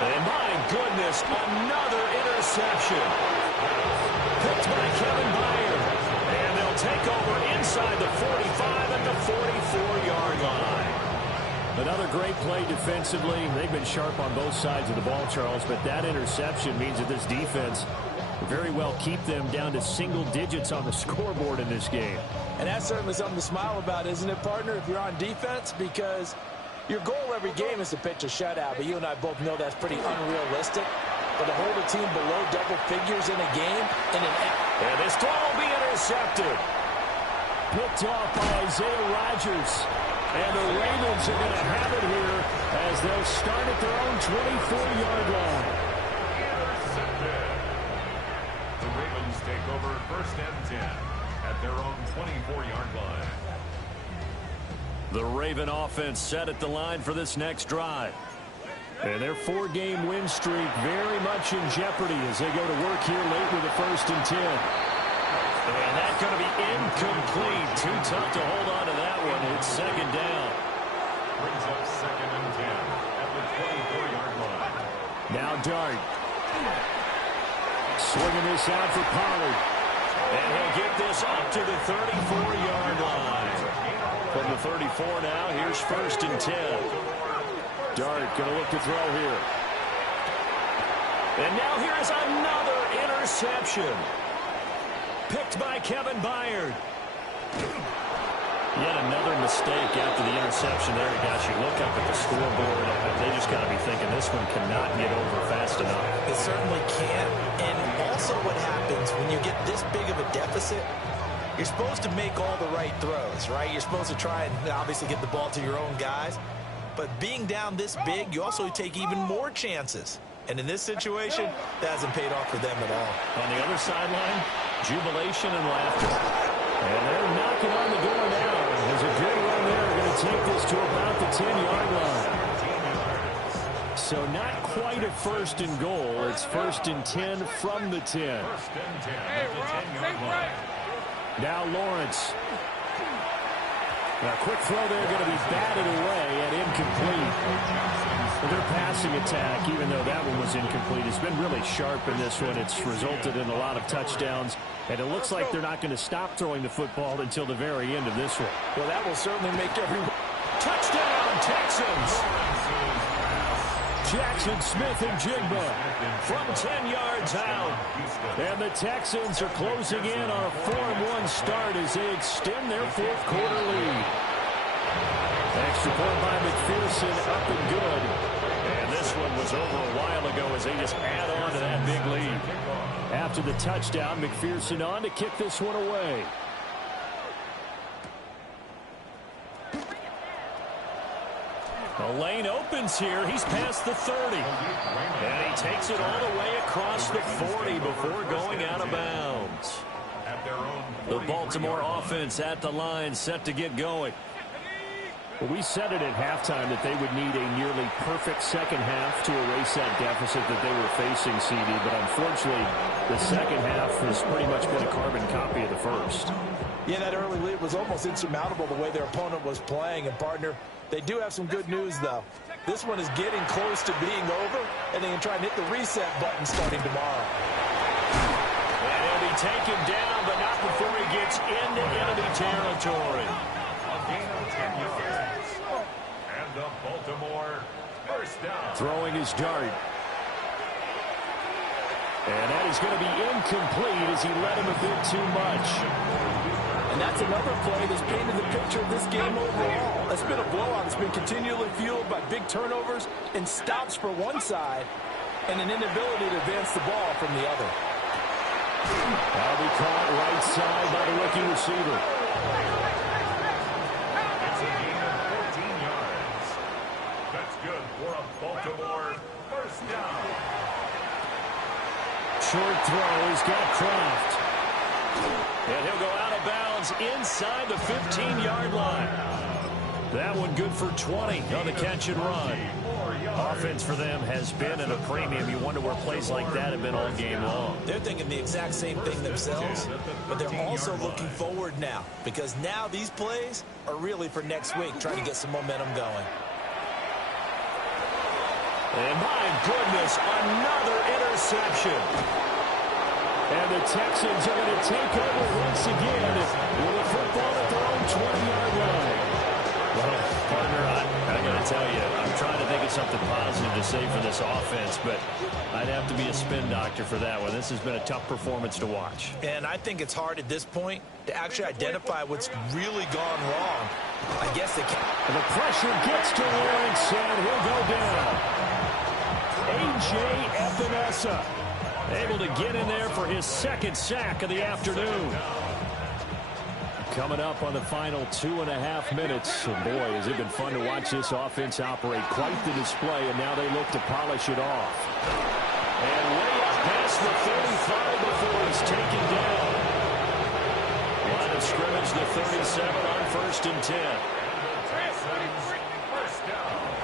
And my goodness, another interception. Picked by Kevin Byard. And they'll take over inside the 45 at the 44-yard line. Another great play defensively. They've been sharp on both sides of the ball, Charles, but that interception means that this defense very well keep them down to single digits on the scoreboard in this game. And that's certainly something to smile about, isn't it, partner, if you're on defense? Because your goal every game is to pitch a shutout, but you and I both know that's pretty unrealistic. But to hold a team below double figures in a game, and this throw will be intercepted. Picked off by Isaiah Rodgers. And the Ravens are going to have it here as they'll start at their own 24-yard line. Intercepted. The Ravens take over 1st and 10 at their own 24-yard line. The Raven offense set at the line for this next drive. And their 4-game win streak very much in jeopardy as they go to work here late with a 1st and 10. And that's going to be incomplete. Too tough to hold on to that one. It's 2nd down. Brings up 2nd and 10 at the 24-yard line. Now Dart. Swinging this out for Pollard. And he'll get this up to the 34-yard line. From the 34 now, here's 1st and 10. Dart going to look to throw here. And now here's another interception. Picked by Kevin Byard. Yet another mistake after the interception there. Gosh, you look up at the scoreboard. They just got to be thinking this one cannot get over fast enough. It certainly can't. And also what happens when you get this big of a deficit, you're supposed to make all the right throws, right? You're supposed to try and obviously get the ball to your own guys. But being down this big, you also take even more chances. And in this situation, that hasn't paid off for them at all. On the other sideline, jubilation and laughter. And they're knocking on the door now. There's a good run there. Going to take this to about the 10-yard line. So not quite a 1st and goal. It's 1st and 10 from the 10. 1st and 10 at the 10-yard line. Now Lawrence. A quick throw there, going to be batted away and incomplete. Their passing attack, even though that one was incomplete, has been really sharp in this one. It's resulted in a lot of touchdowns, and it looks like they're not going to stop throwing the football until the very end of this one. well, that will certainly make everyone. Touchdown, Texans! Jackson Smith and Jigba From 10 yards out. And the Texans are closing in on a 4-1 start as they extend their 4th quarter lead. Extra point by McPherson, up and good. And this one was over a while ago as they just add on to that big lead. After the touchdown, McPherson on to kick this one away. The lane opens here. He's past the 30. And he takes it all the way across the 40 before going out of bounds. The Baltimore offense at the line, set to get going. Well, we said it at halftime that they would need a nearly perfect second half to erase that deficit that they were facing, CD. But unfortunately, the second half has pretty much been a carbon copy of the first. Yeah, that early lead was almost insurmountable the way their opponent was playing. And, partner, they do have some good news, though. This one is getting close to being over, and they can try and hit the reset button starting tomorrow. And he'll be taken down, but not before he gets into enemy territory. A gain of 10 yards. And the Baltimore 1st down. Throwing his Dart. And that is going to be incomplete as he led him a bit too much. And that's another play that's painted the picture of this game overall. It's been a blowout. It's been continually fueled by big turnovers and stops for one side and an inability to advance the ball from the other. That'll be caught right side by the rookie receiver. It's a gain of 14 yards. That's good for a Baltimore 1st down. Short throw. He's got Kraft. And he'll go out of bounds inside the 15-yard line. That one good for 20 on the catch and run. Offense for them has been at a premium. You wonder where plays like that have been all game long. They're thinking the exact same thing themselves, but they're also looking forward now because now these plays are really for next week, trying to get some momentum going. And my goodness, another interception. And the Texans are going to take over once again with a football at their own 20-yard line. Well, partner, I got to tell you, I'm trying to think of something positive to say for this offense, but I'd have to be a spin doctor for that one. This has been a tough performance to watch. And I think it's hard at this point to actually identify what's really gone wrong. I guess they can't. And the pressure gets to Lawrence, and he'll go down. A.J. Epinesa able to get in there for his second sack of the afternoon. Coming up on the final 2.5 minutes. And boy, has it been fun to watch this offense operate. Quite the display, and now they look to polish it off. And way up past the 35 before he's taken down. Line of scrimmage, the 37 on 1st and 10.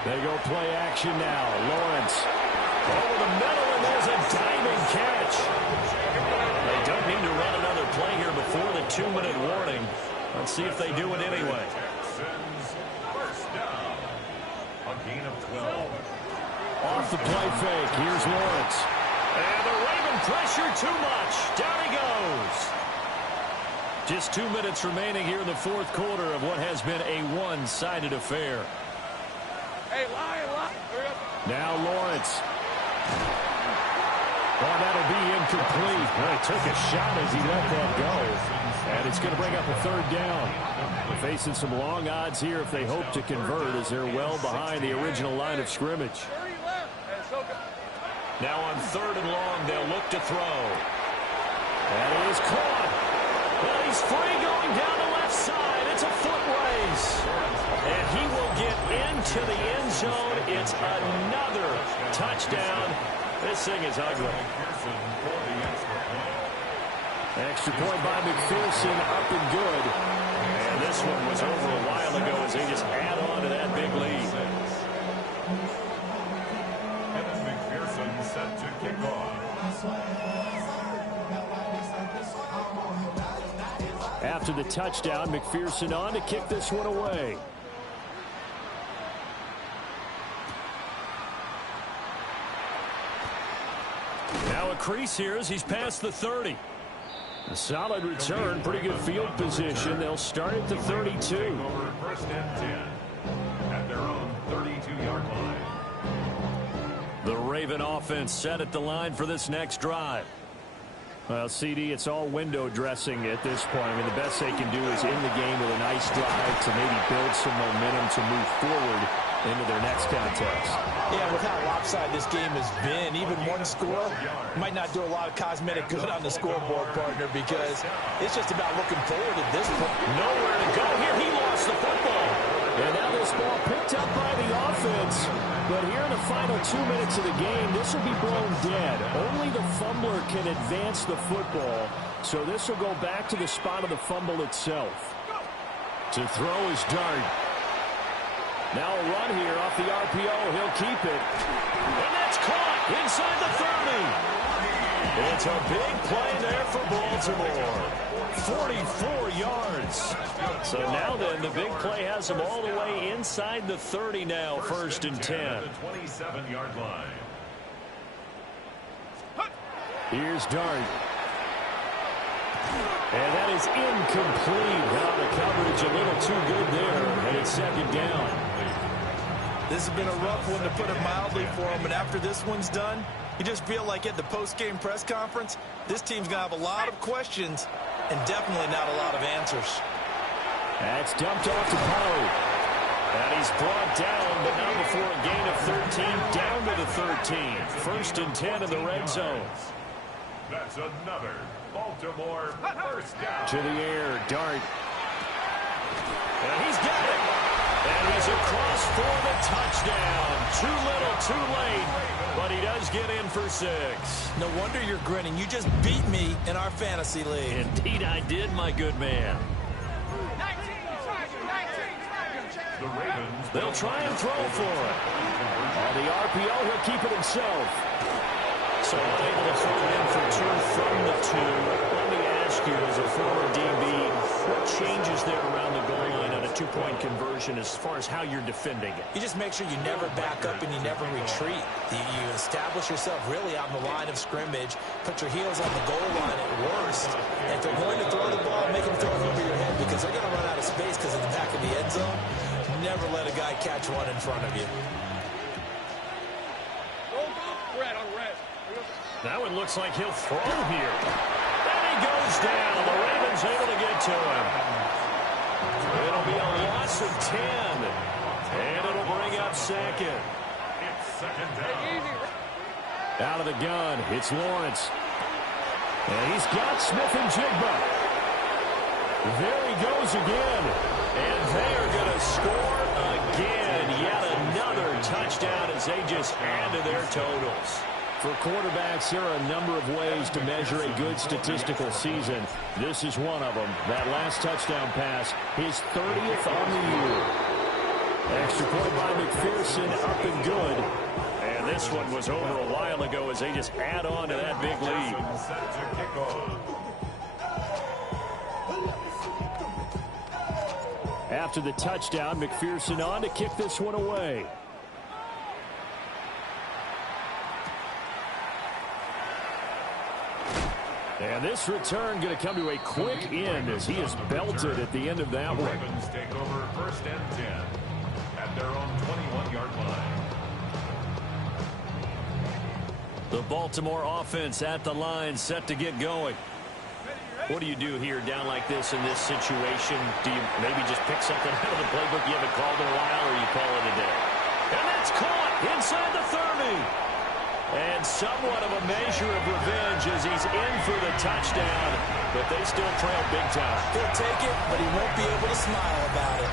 They go play action now. Lawrence over the middle, and there's a diving catch. They don't need to run another play here before the 2-minute warning. Let's see if they do it anyway. First down. A gain of 12. off the play fake. Here's Lawrence. And the Raven pressure too much. Down he goes. Just 2 minutes remaining here in the fourth quarter of what has been a one-sided affair. Hey, line. Now Lawrence. Oh, that'll be incomplete. Well, he took a shot as he let that go. And it's going to bring up a third down. They're facing some long odds here if they hope to convert, as they're well behind the original line of scrimmage. Now on third and long, they'll look to throw. And it is caught. Well, he's free going down the left side. It's a foot race. And he will get into the end zone. It's another touchdown. This thing is ugly. Extra point by McPherson, up and good. And this one was over a while ago as they just add on to that big lead. Kevin McPherson set to kick off. After the touchdown, McPherson on to kick this one away. Now a crease here as he's past the 30. A solid return, pretty good field position. They'll start at the 32. Over first and 10 at their own 32-yard line. The Raven offense set at the line for this next drive. Well, CD, it's all window dressing at this point. I mean, the best they can do is in the game with a nice drive to maybe build some momentum to move forward into their next contest. Yeah, with how lopsided this game has been, even one score might not do a lot of cosmetic good on the scoreboard, partner, because it's just about looking forward at this point. Nowhere to go here. He lost the football. And now this ball picked up by the offense. But here in the final 2 minutes of the game, this will be blown dead. Only the fumbler can advance the football. So this will go back to the spot of the fumble itself. To throw is Dart. Now a run here off the RPO. He'll keep it. And that's caught inside the 30. It's a big play there for Baltimore. 44 yards. So now then, the big play has him all the way inside the 30 now, first and 10. The 27-yard line. Here's Dart. And that is incomplete. Well, the coverage a little too good there. And it's second down. This has been a rough one, to put it mildly, for him. And after this one's done, you just feel like at the post-game press conference, this team's going to have a lot of questions and definitely not a lot of answers. That's dumped off to Poe. And he's brought down, but not before a gain of 13, down to the 13. First and 10 in the red zone. That's another Baltimore first down. To the air, Dart. And he's got it. And he's across for the touchdown. Too little, too late. But he does get in for 6. No wonder you're grinning. You just beat me in our fantasy league. Indeed I did, my good man. The They'll try and throw for it. On the RPO, he'll keep it himself. So unable to throw it in for two from the two. Let me ask you, as a former DB, what changes there around the goal line on a two-point conversion as far as how you're defending it? You just make sure you never back up and you never retreat. You establish yourself really on the line of scrimmage, put your heels on the goal line at worst. And if they're going to throw the ball, make them throw it over your head because they're going to run out of space because of the back of the end zone. Never let a guy catch one in front of you. Now it looks like he'll throw here. And he goes down. The Ravens able to get to him. It'll be a loss of 10. And it'll bring up second. It's second down. Out of the gun, it's Lawrence. And he's got Smith and Jigba. There he goes again. And they are going to score again. Yet another touchdown as they just add to their totals. For quarterbacks, there are a number of ways to measure a good statistical season. This is one of them. That last touchdown pass, his 30th on the year. Extra point by McPherson, up and good. And this one was over a while ago as they just add on to that big lead. After the touchdown, McPherson on to kick this one away. And this return going to come to a quick end as he is belted at the end of that one. Ravens take over first and 10 at their own 21-yard line. The Baltimore offense at the line, set to get going. What do you do here down like this in this situation? Do you maybe just pick something out of the playbook you haven't called in a while, or you call it a day? And that's caught inside the 30. And somewhat of a measure of revenge as he's in for the touchdown, but they still trail big time. He'll take it, but he won't be able to smile about it.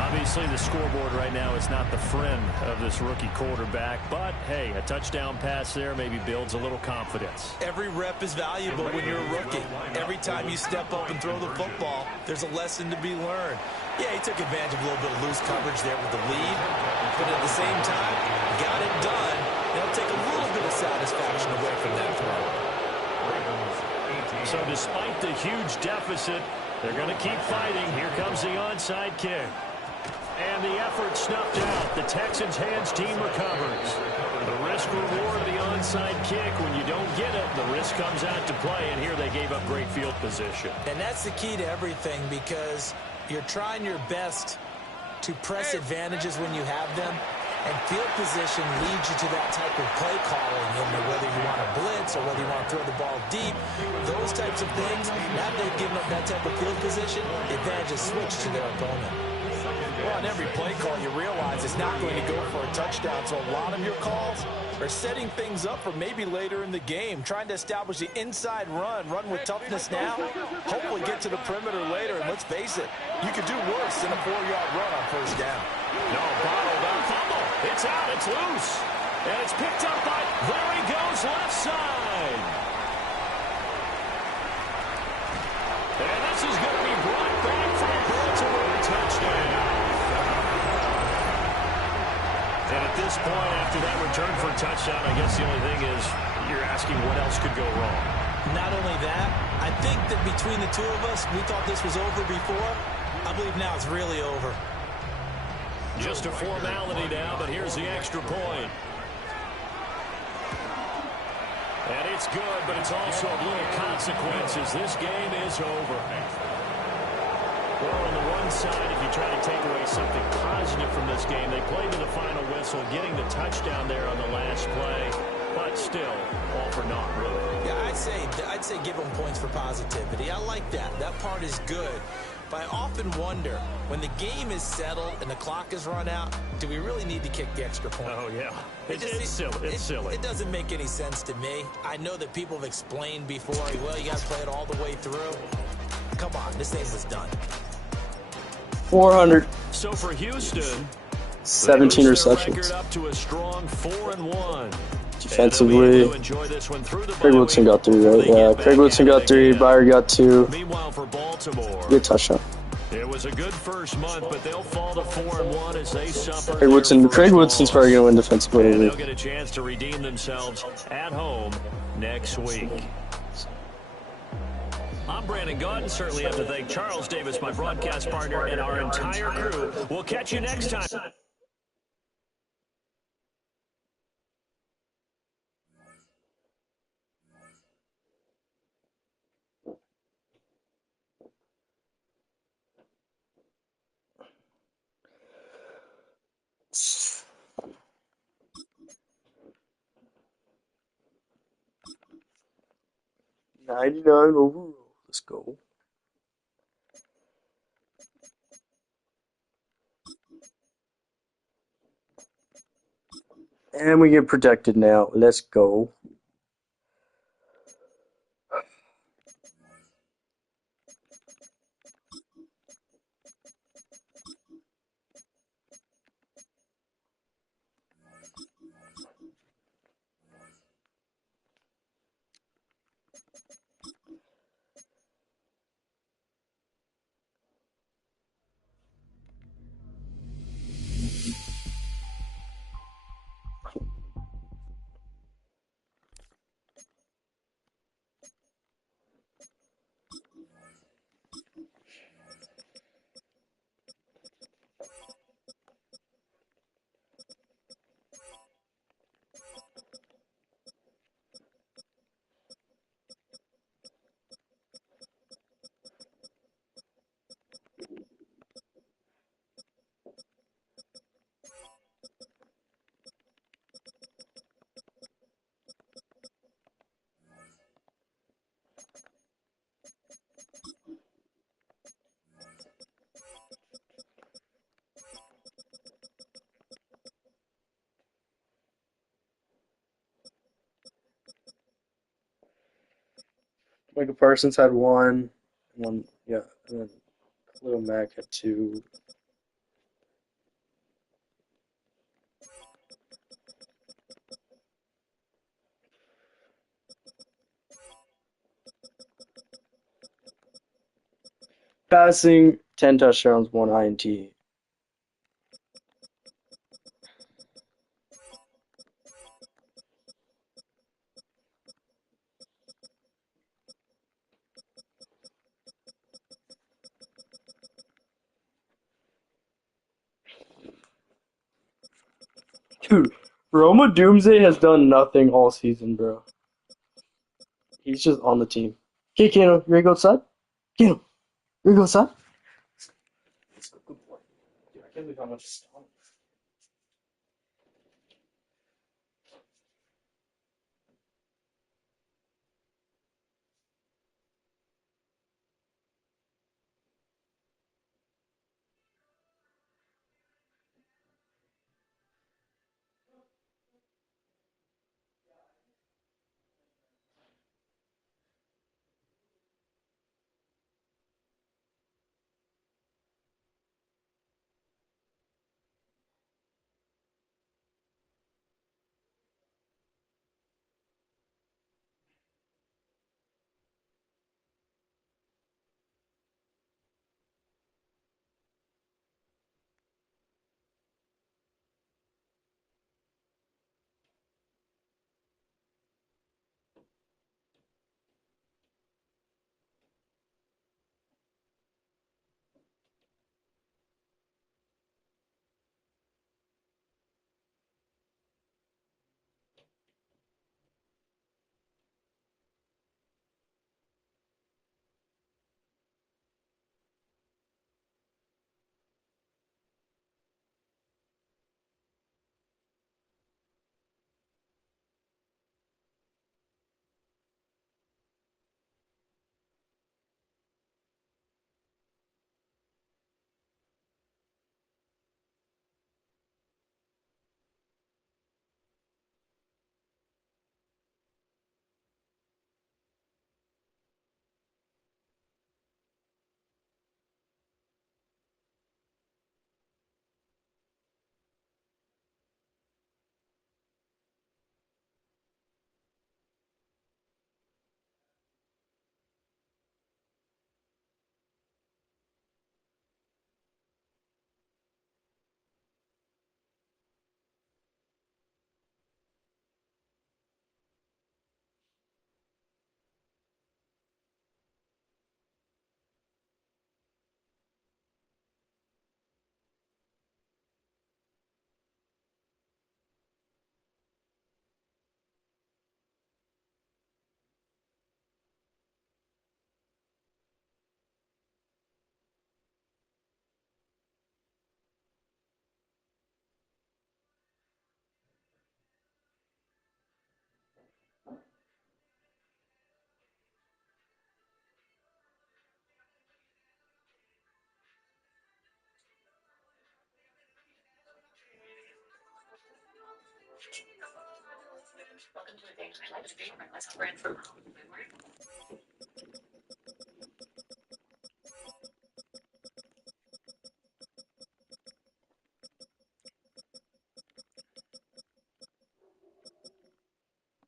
Obviously, the scoreboard right now is not the friend of this rookie quarterback, but, hey, a touchdown pass there maybe builds a little confidence. Every rep is valuable when you're a rookie. Every time you step up and throw the football, there's a lesson to be learned. Yeah, he took advantage of a little bit of loose coverage there with the lead, but at the same time, got it done. They'll take a little bit of satisfaction away from that throw. So despite the huge deficit, they're going to keep fighting. Here comes the onside kick. And the effort snuffed out. The Texans' hands team recovers. The risk-reward of the onside kick. When you don't get it, the risk comes out to play. And here they gave up great field position. And that's the key to everything because you're trying your best to press advantages when you have them. And field position leads you to that type of play calling. And whether you want to blitz or whether you want to throw the ball deep, those types of things, now they've given up that type of field position, the advantage is switched to their opponent. Well, on every play call, you realize it's not going to go for a touchdown. So a lot of your calls are setting things up for maybe later in the game, trying to establish the inside run with toughness now, hopefully get to the perimeter later. And let's face it, you could do worse than a 4-yard run on first down. No, bottled up fumble. It's out. It's loose. And it's picked up by, there he goes, left side. And this is going to be brought back for a Baltimore touchdown. And at this point, after that return for a touchdown, I guess the only thing is you're asking what else could go wrong. Not only that, I think that between the two of us, we thought this was over before. I believe now it's really over. Just a formality now, but here's the extra point. And it's good, but it's also of little consequences. This game is over. Well, on the one side, if you try to take away something positive from this game, they played to the final whistle, getting the touchdown there on the last play, but still, all for naught, really. Yeah, I'd say give them points for positivity. I like that. That part is good. But I often wonder, when the game is settled and the clock is run out, do we really need to kick the extra point? Oh, yeah. It's silly. It's silly. It doesn't make any sense to me. I know that people have explained before, well, you got to play it all the way through. Come on, this thing was done. 400. So for Houston, 17 receptions. Up to a strong 4-1. Defensively, Craig Woodson got 3, right? Yeah, Craig Woodson got 3, Byer got 2. Meanwhile, for Baltimore, good touchdown. It was a good first month, but they'll fall to 4-1 as they suffer. Craig Woodson's probably going to win Defensive Player of the And Week. they'll get a chance to redeem themselves at home next week. I'm Brandon Gaudin. Certainly have to thank Charles Davis, my broadcast partner, and our entire crew. We'll catch you next time. $99 overall. Let's go. And we get protected now. Let's go. Michael Parsons had one, yeah, and then Khalil Mack had two. Passing, 10 touchdowns, 1 INT. Dude, Roma Doomsday has done nothing all season, bro. He's just on the team. Okay, Kano, you ready to go outside? Kano, you ready to go outside? Good boy. Dude, I can't believe how much it's done.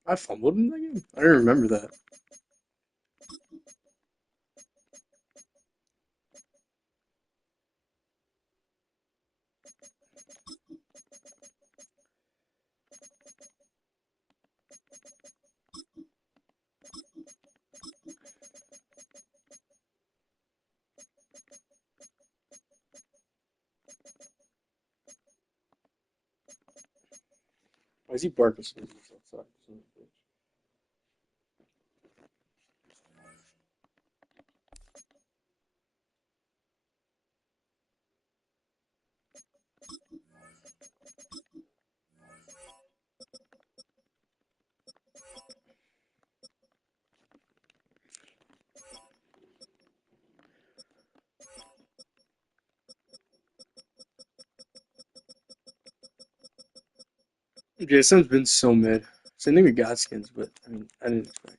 I fumbled in that game? I don't remember that. Why is he barking so much outside? Son of a bitch. JSM's been so mid. Same thing with Godskins, but I mean, I didn't expect him.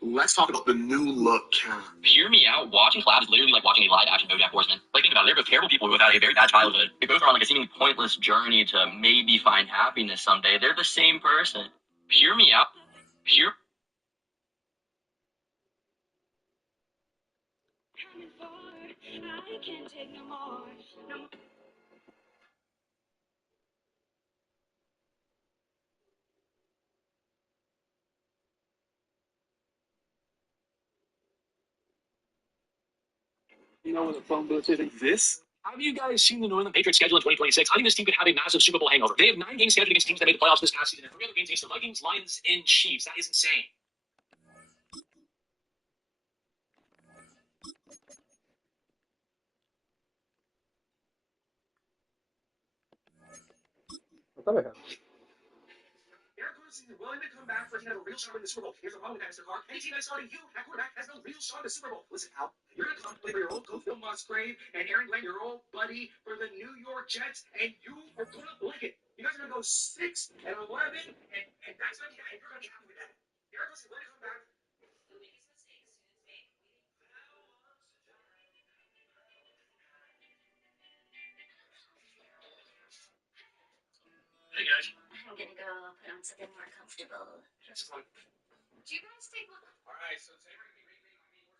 Let's talk about the new look Cam. Hear me out. Watching Collab is literally like watching a live-action BoJack Horseman. Like, think about it. They're both terrible people who have had a very bad childhood. They both are on like a seemingly pointless journey to maybe find happiness someday. They're the same person. Hear me out. Hear. You know when the phone booth is this? Have you guys seen the New England Patriots schedule in 2026? I think this team could have a massive Super Bowl hangover. They have 9 games scheduled against teams that made the playoffs this past season, and 3 other games against the Vikings, Lions, and Chiefs. That is insane. I thought I had. Eric Carson is willing to come back for a team that has a real shot in the Super Bowl. Here's the problem with that, Mr. Clark. Any team that's starting you at quarterback has no real shot in the Super Bowl. Listen, Al, you're going to come play for your old coach, Bill Musgrave, and Aaron Glenn, your old buddy for the New York Jets, and you are going to blink it. You guys are going to go 6-11, and that's going to be, and you're going to be happy with that. Eric Carson is willing to come back. Hey, guys. I'm going to go put on something more comfortable. That's fun. Do you guys take one? All right, so today we're going to be rating my meeting.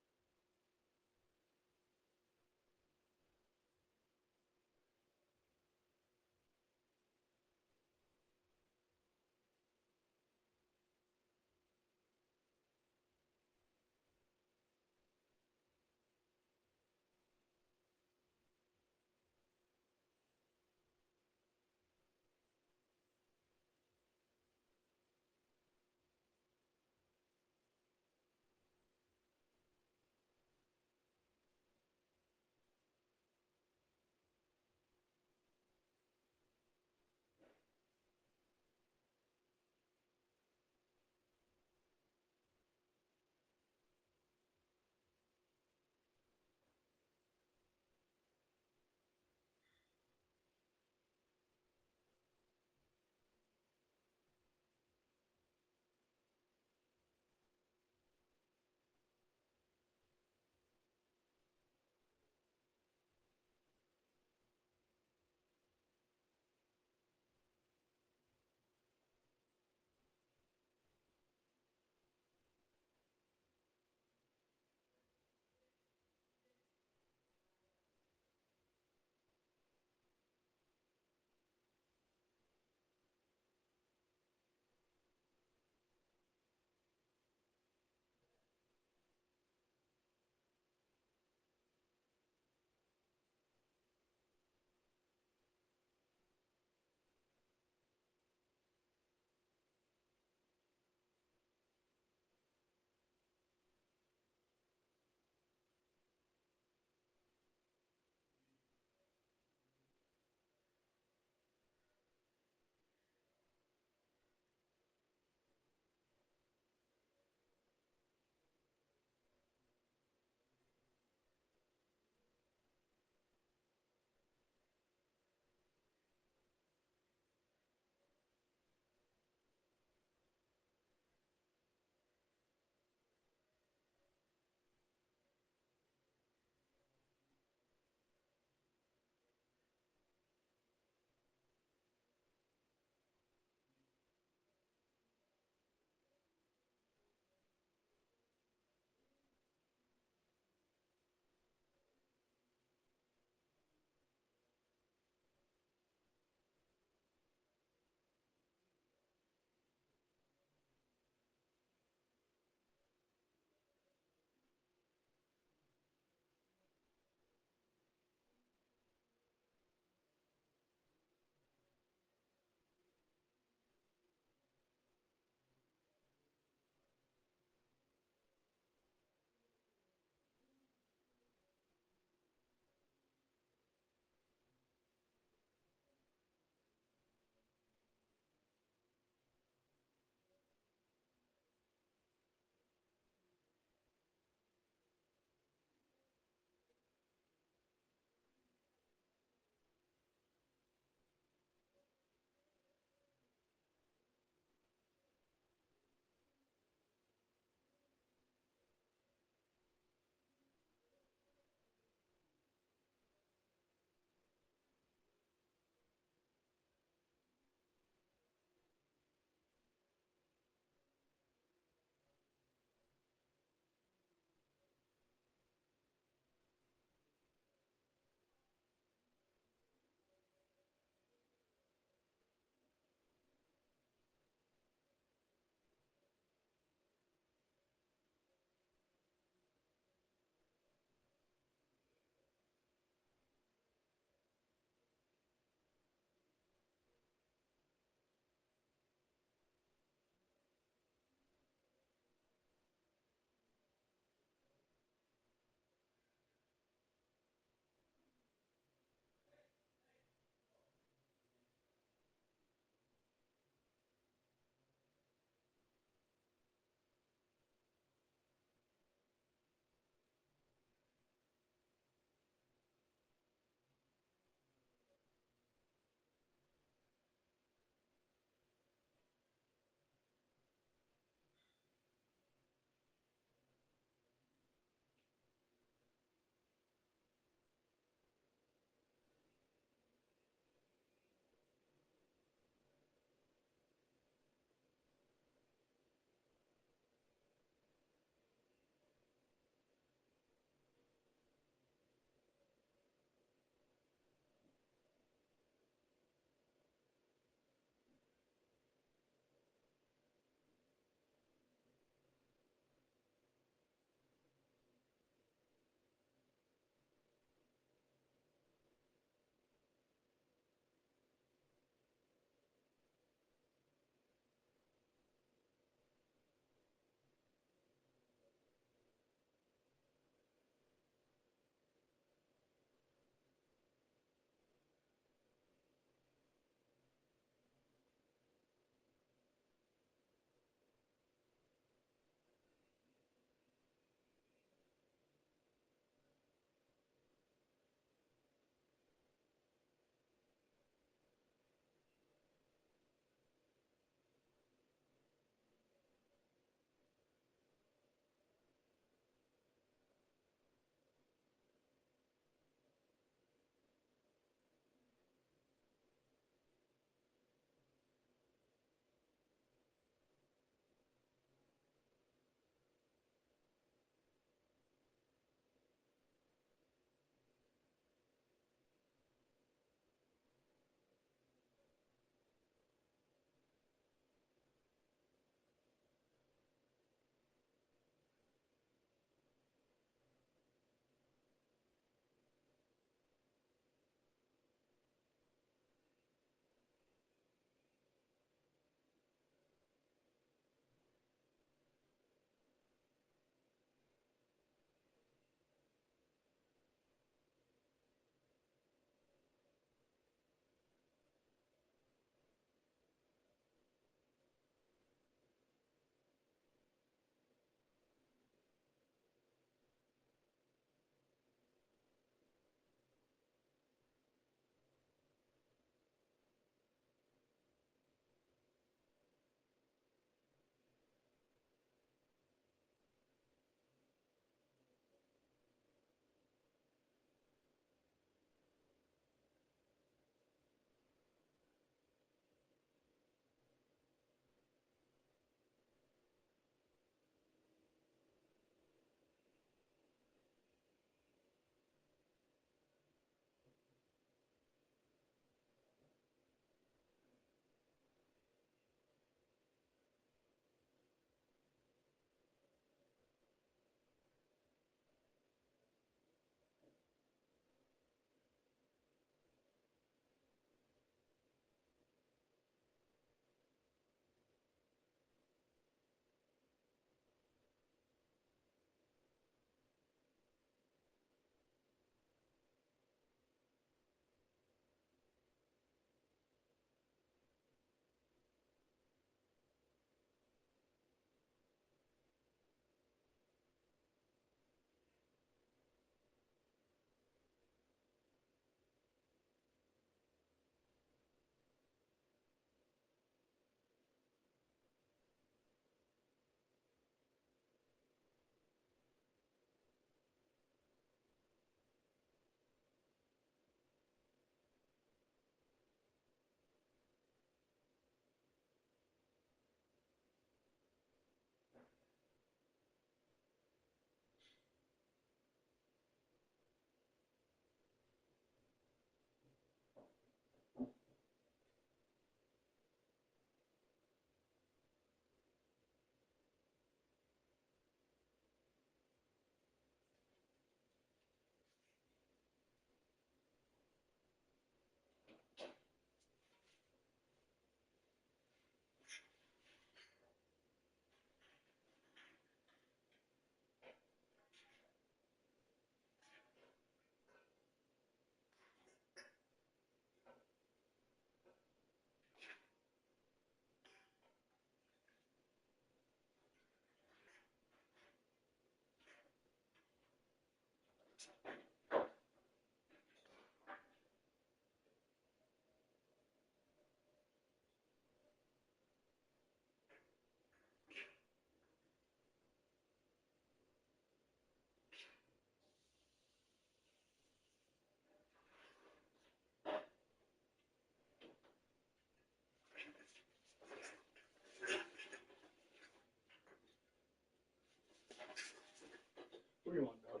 What do you want, dog?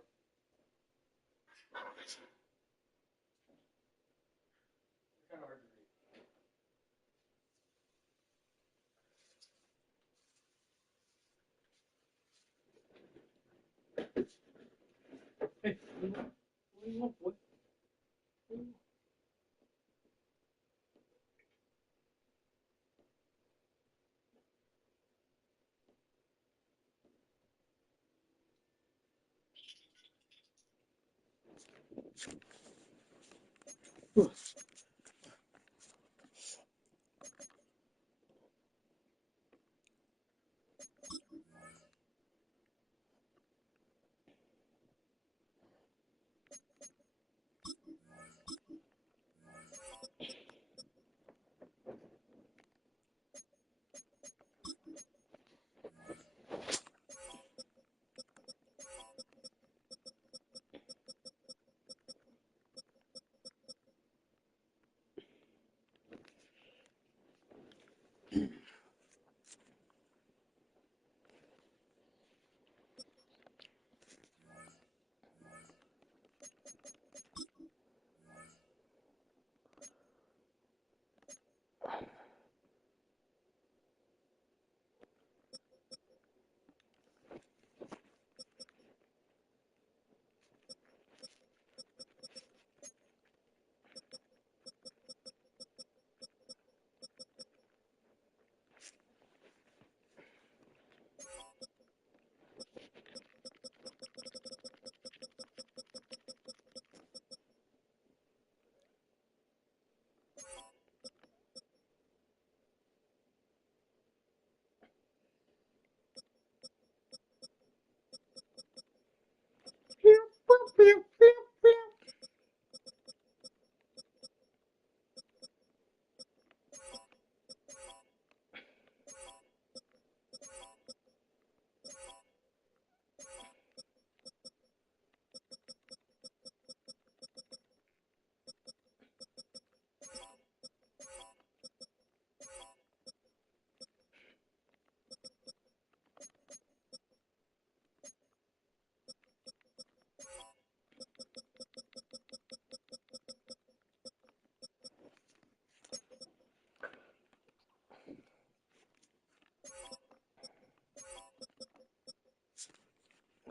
Kind of hard to read. Hey, what do you want? What?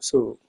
So,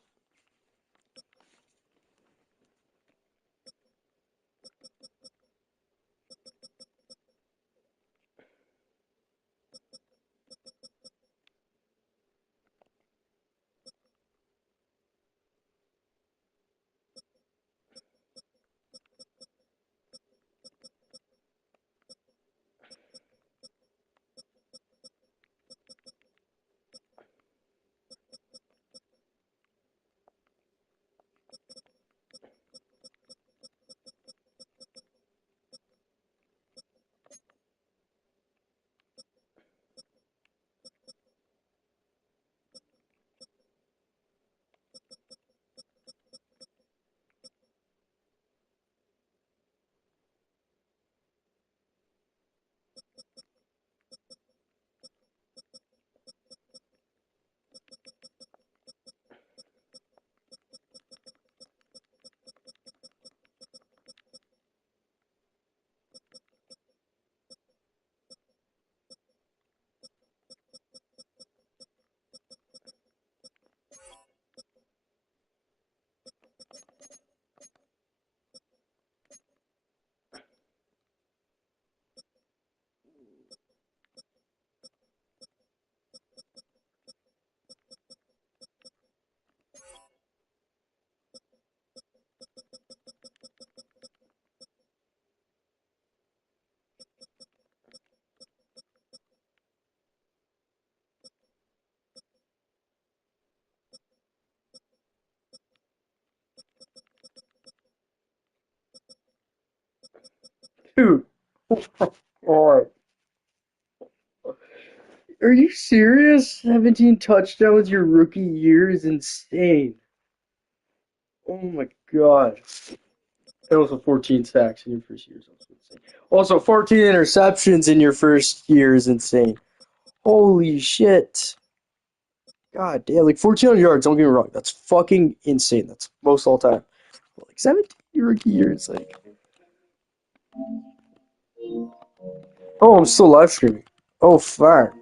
Dude. Oh my God. Are you serious? 17 touchdowns your rookie year is insane. Oh my God. And also 14 sacks in your first year is also insane. Also, 14 interceptions in your first year is insane. Holy shit. God damn, like 1,400 yards, don't get me wrong. That's fucking insane. That's most all time. But like 17 rookie years, like. Oh, I'm still live streaming. Oh, fuck.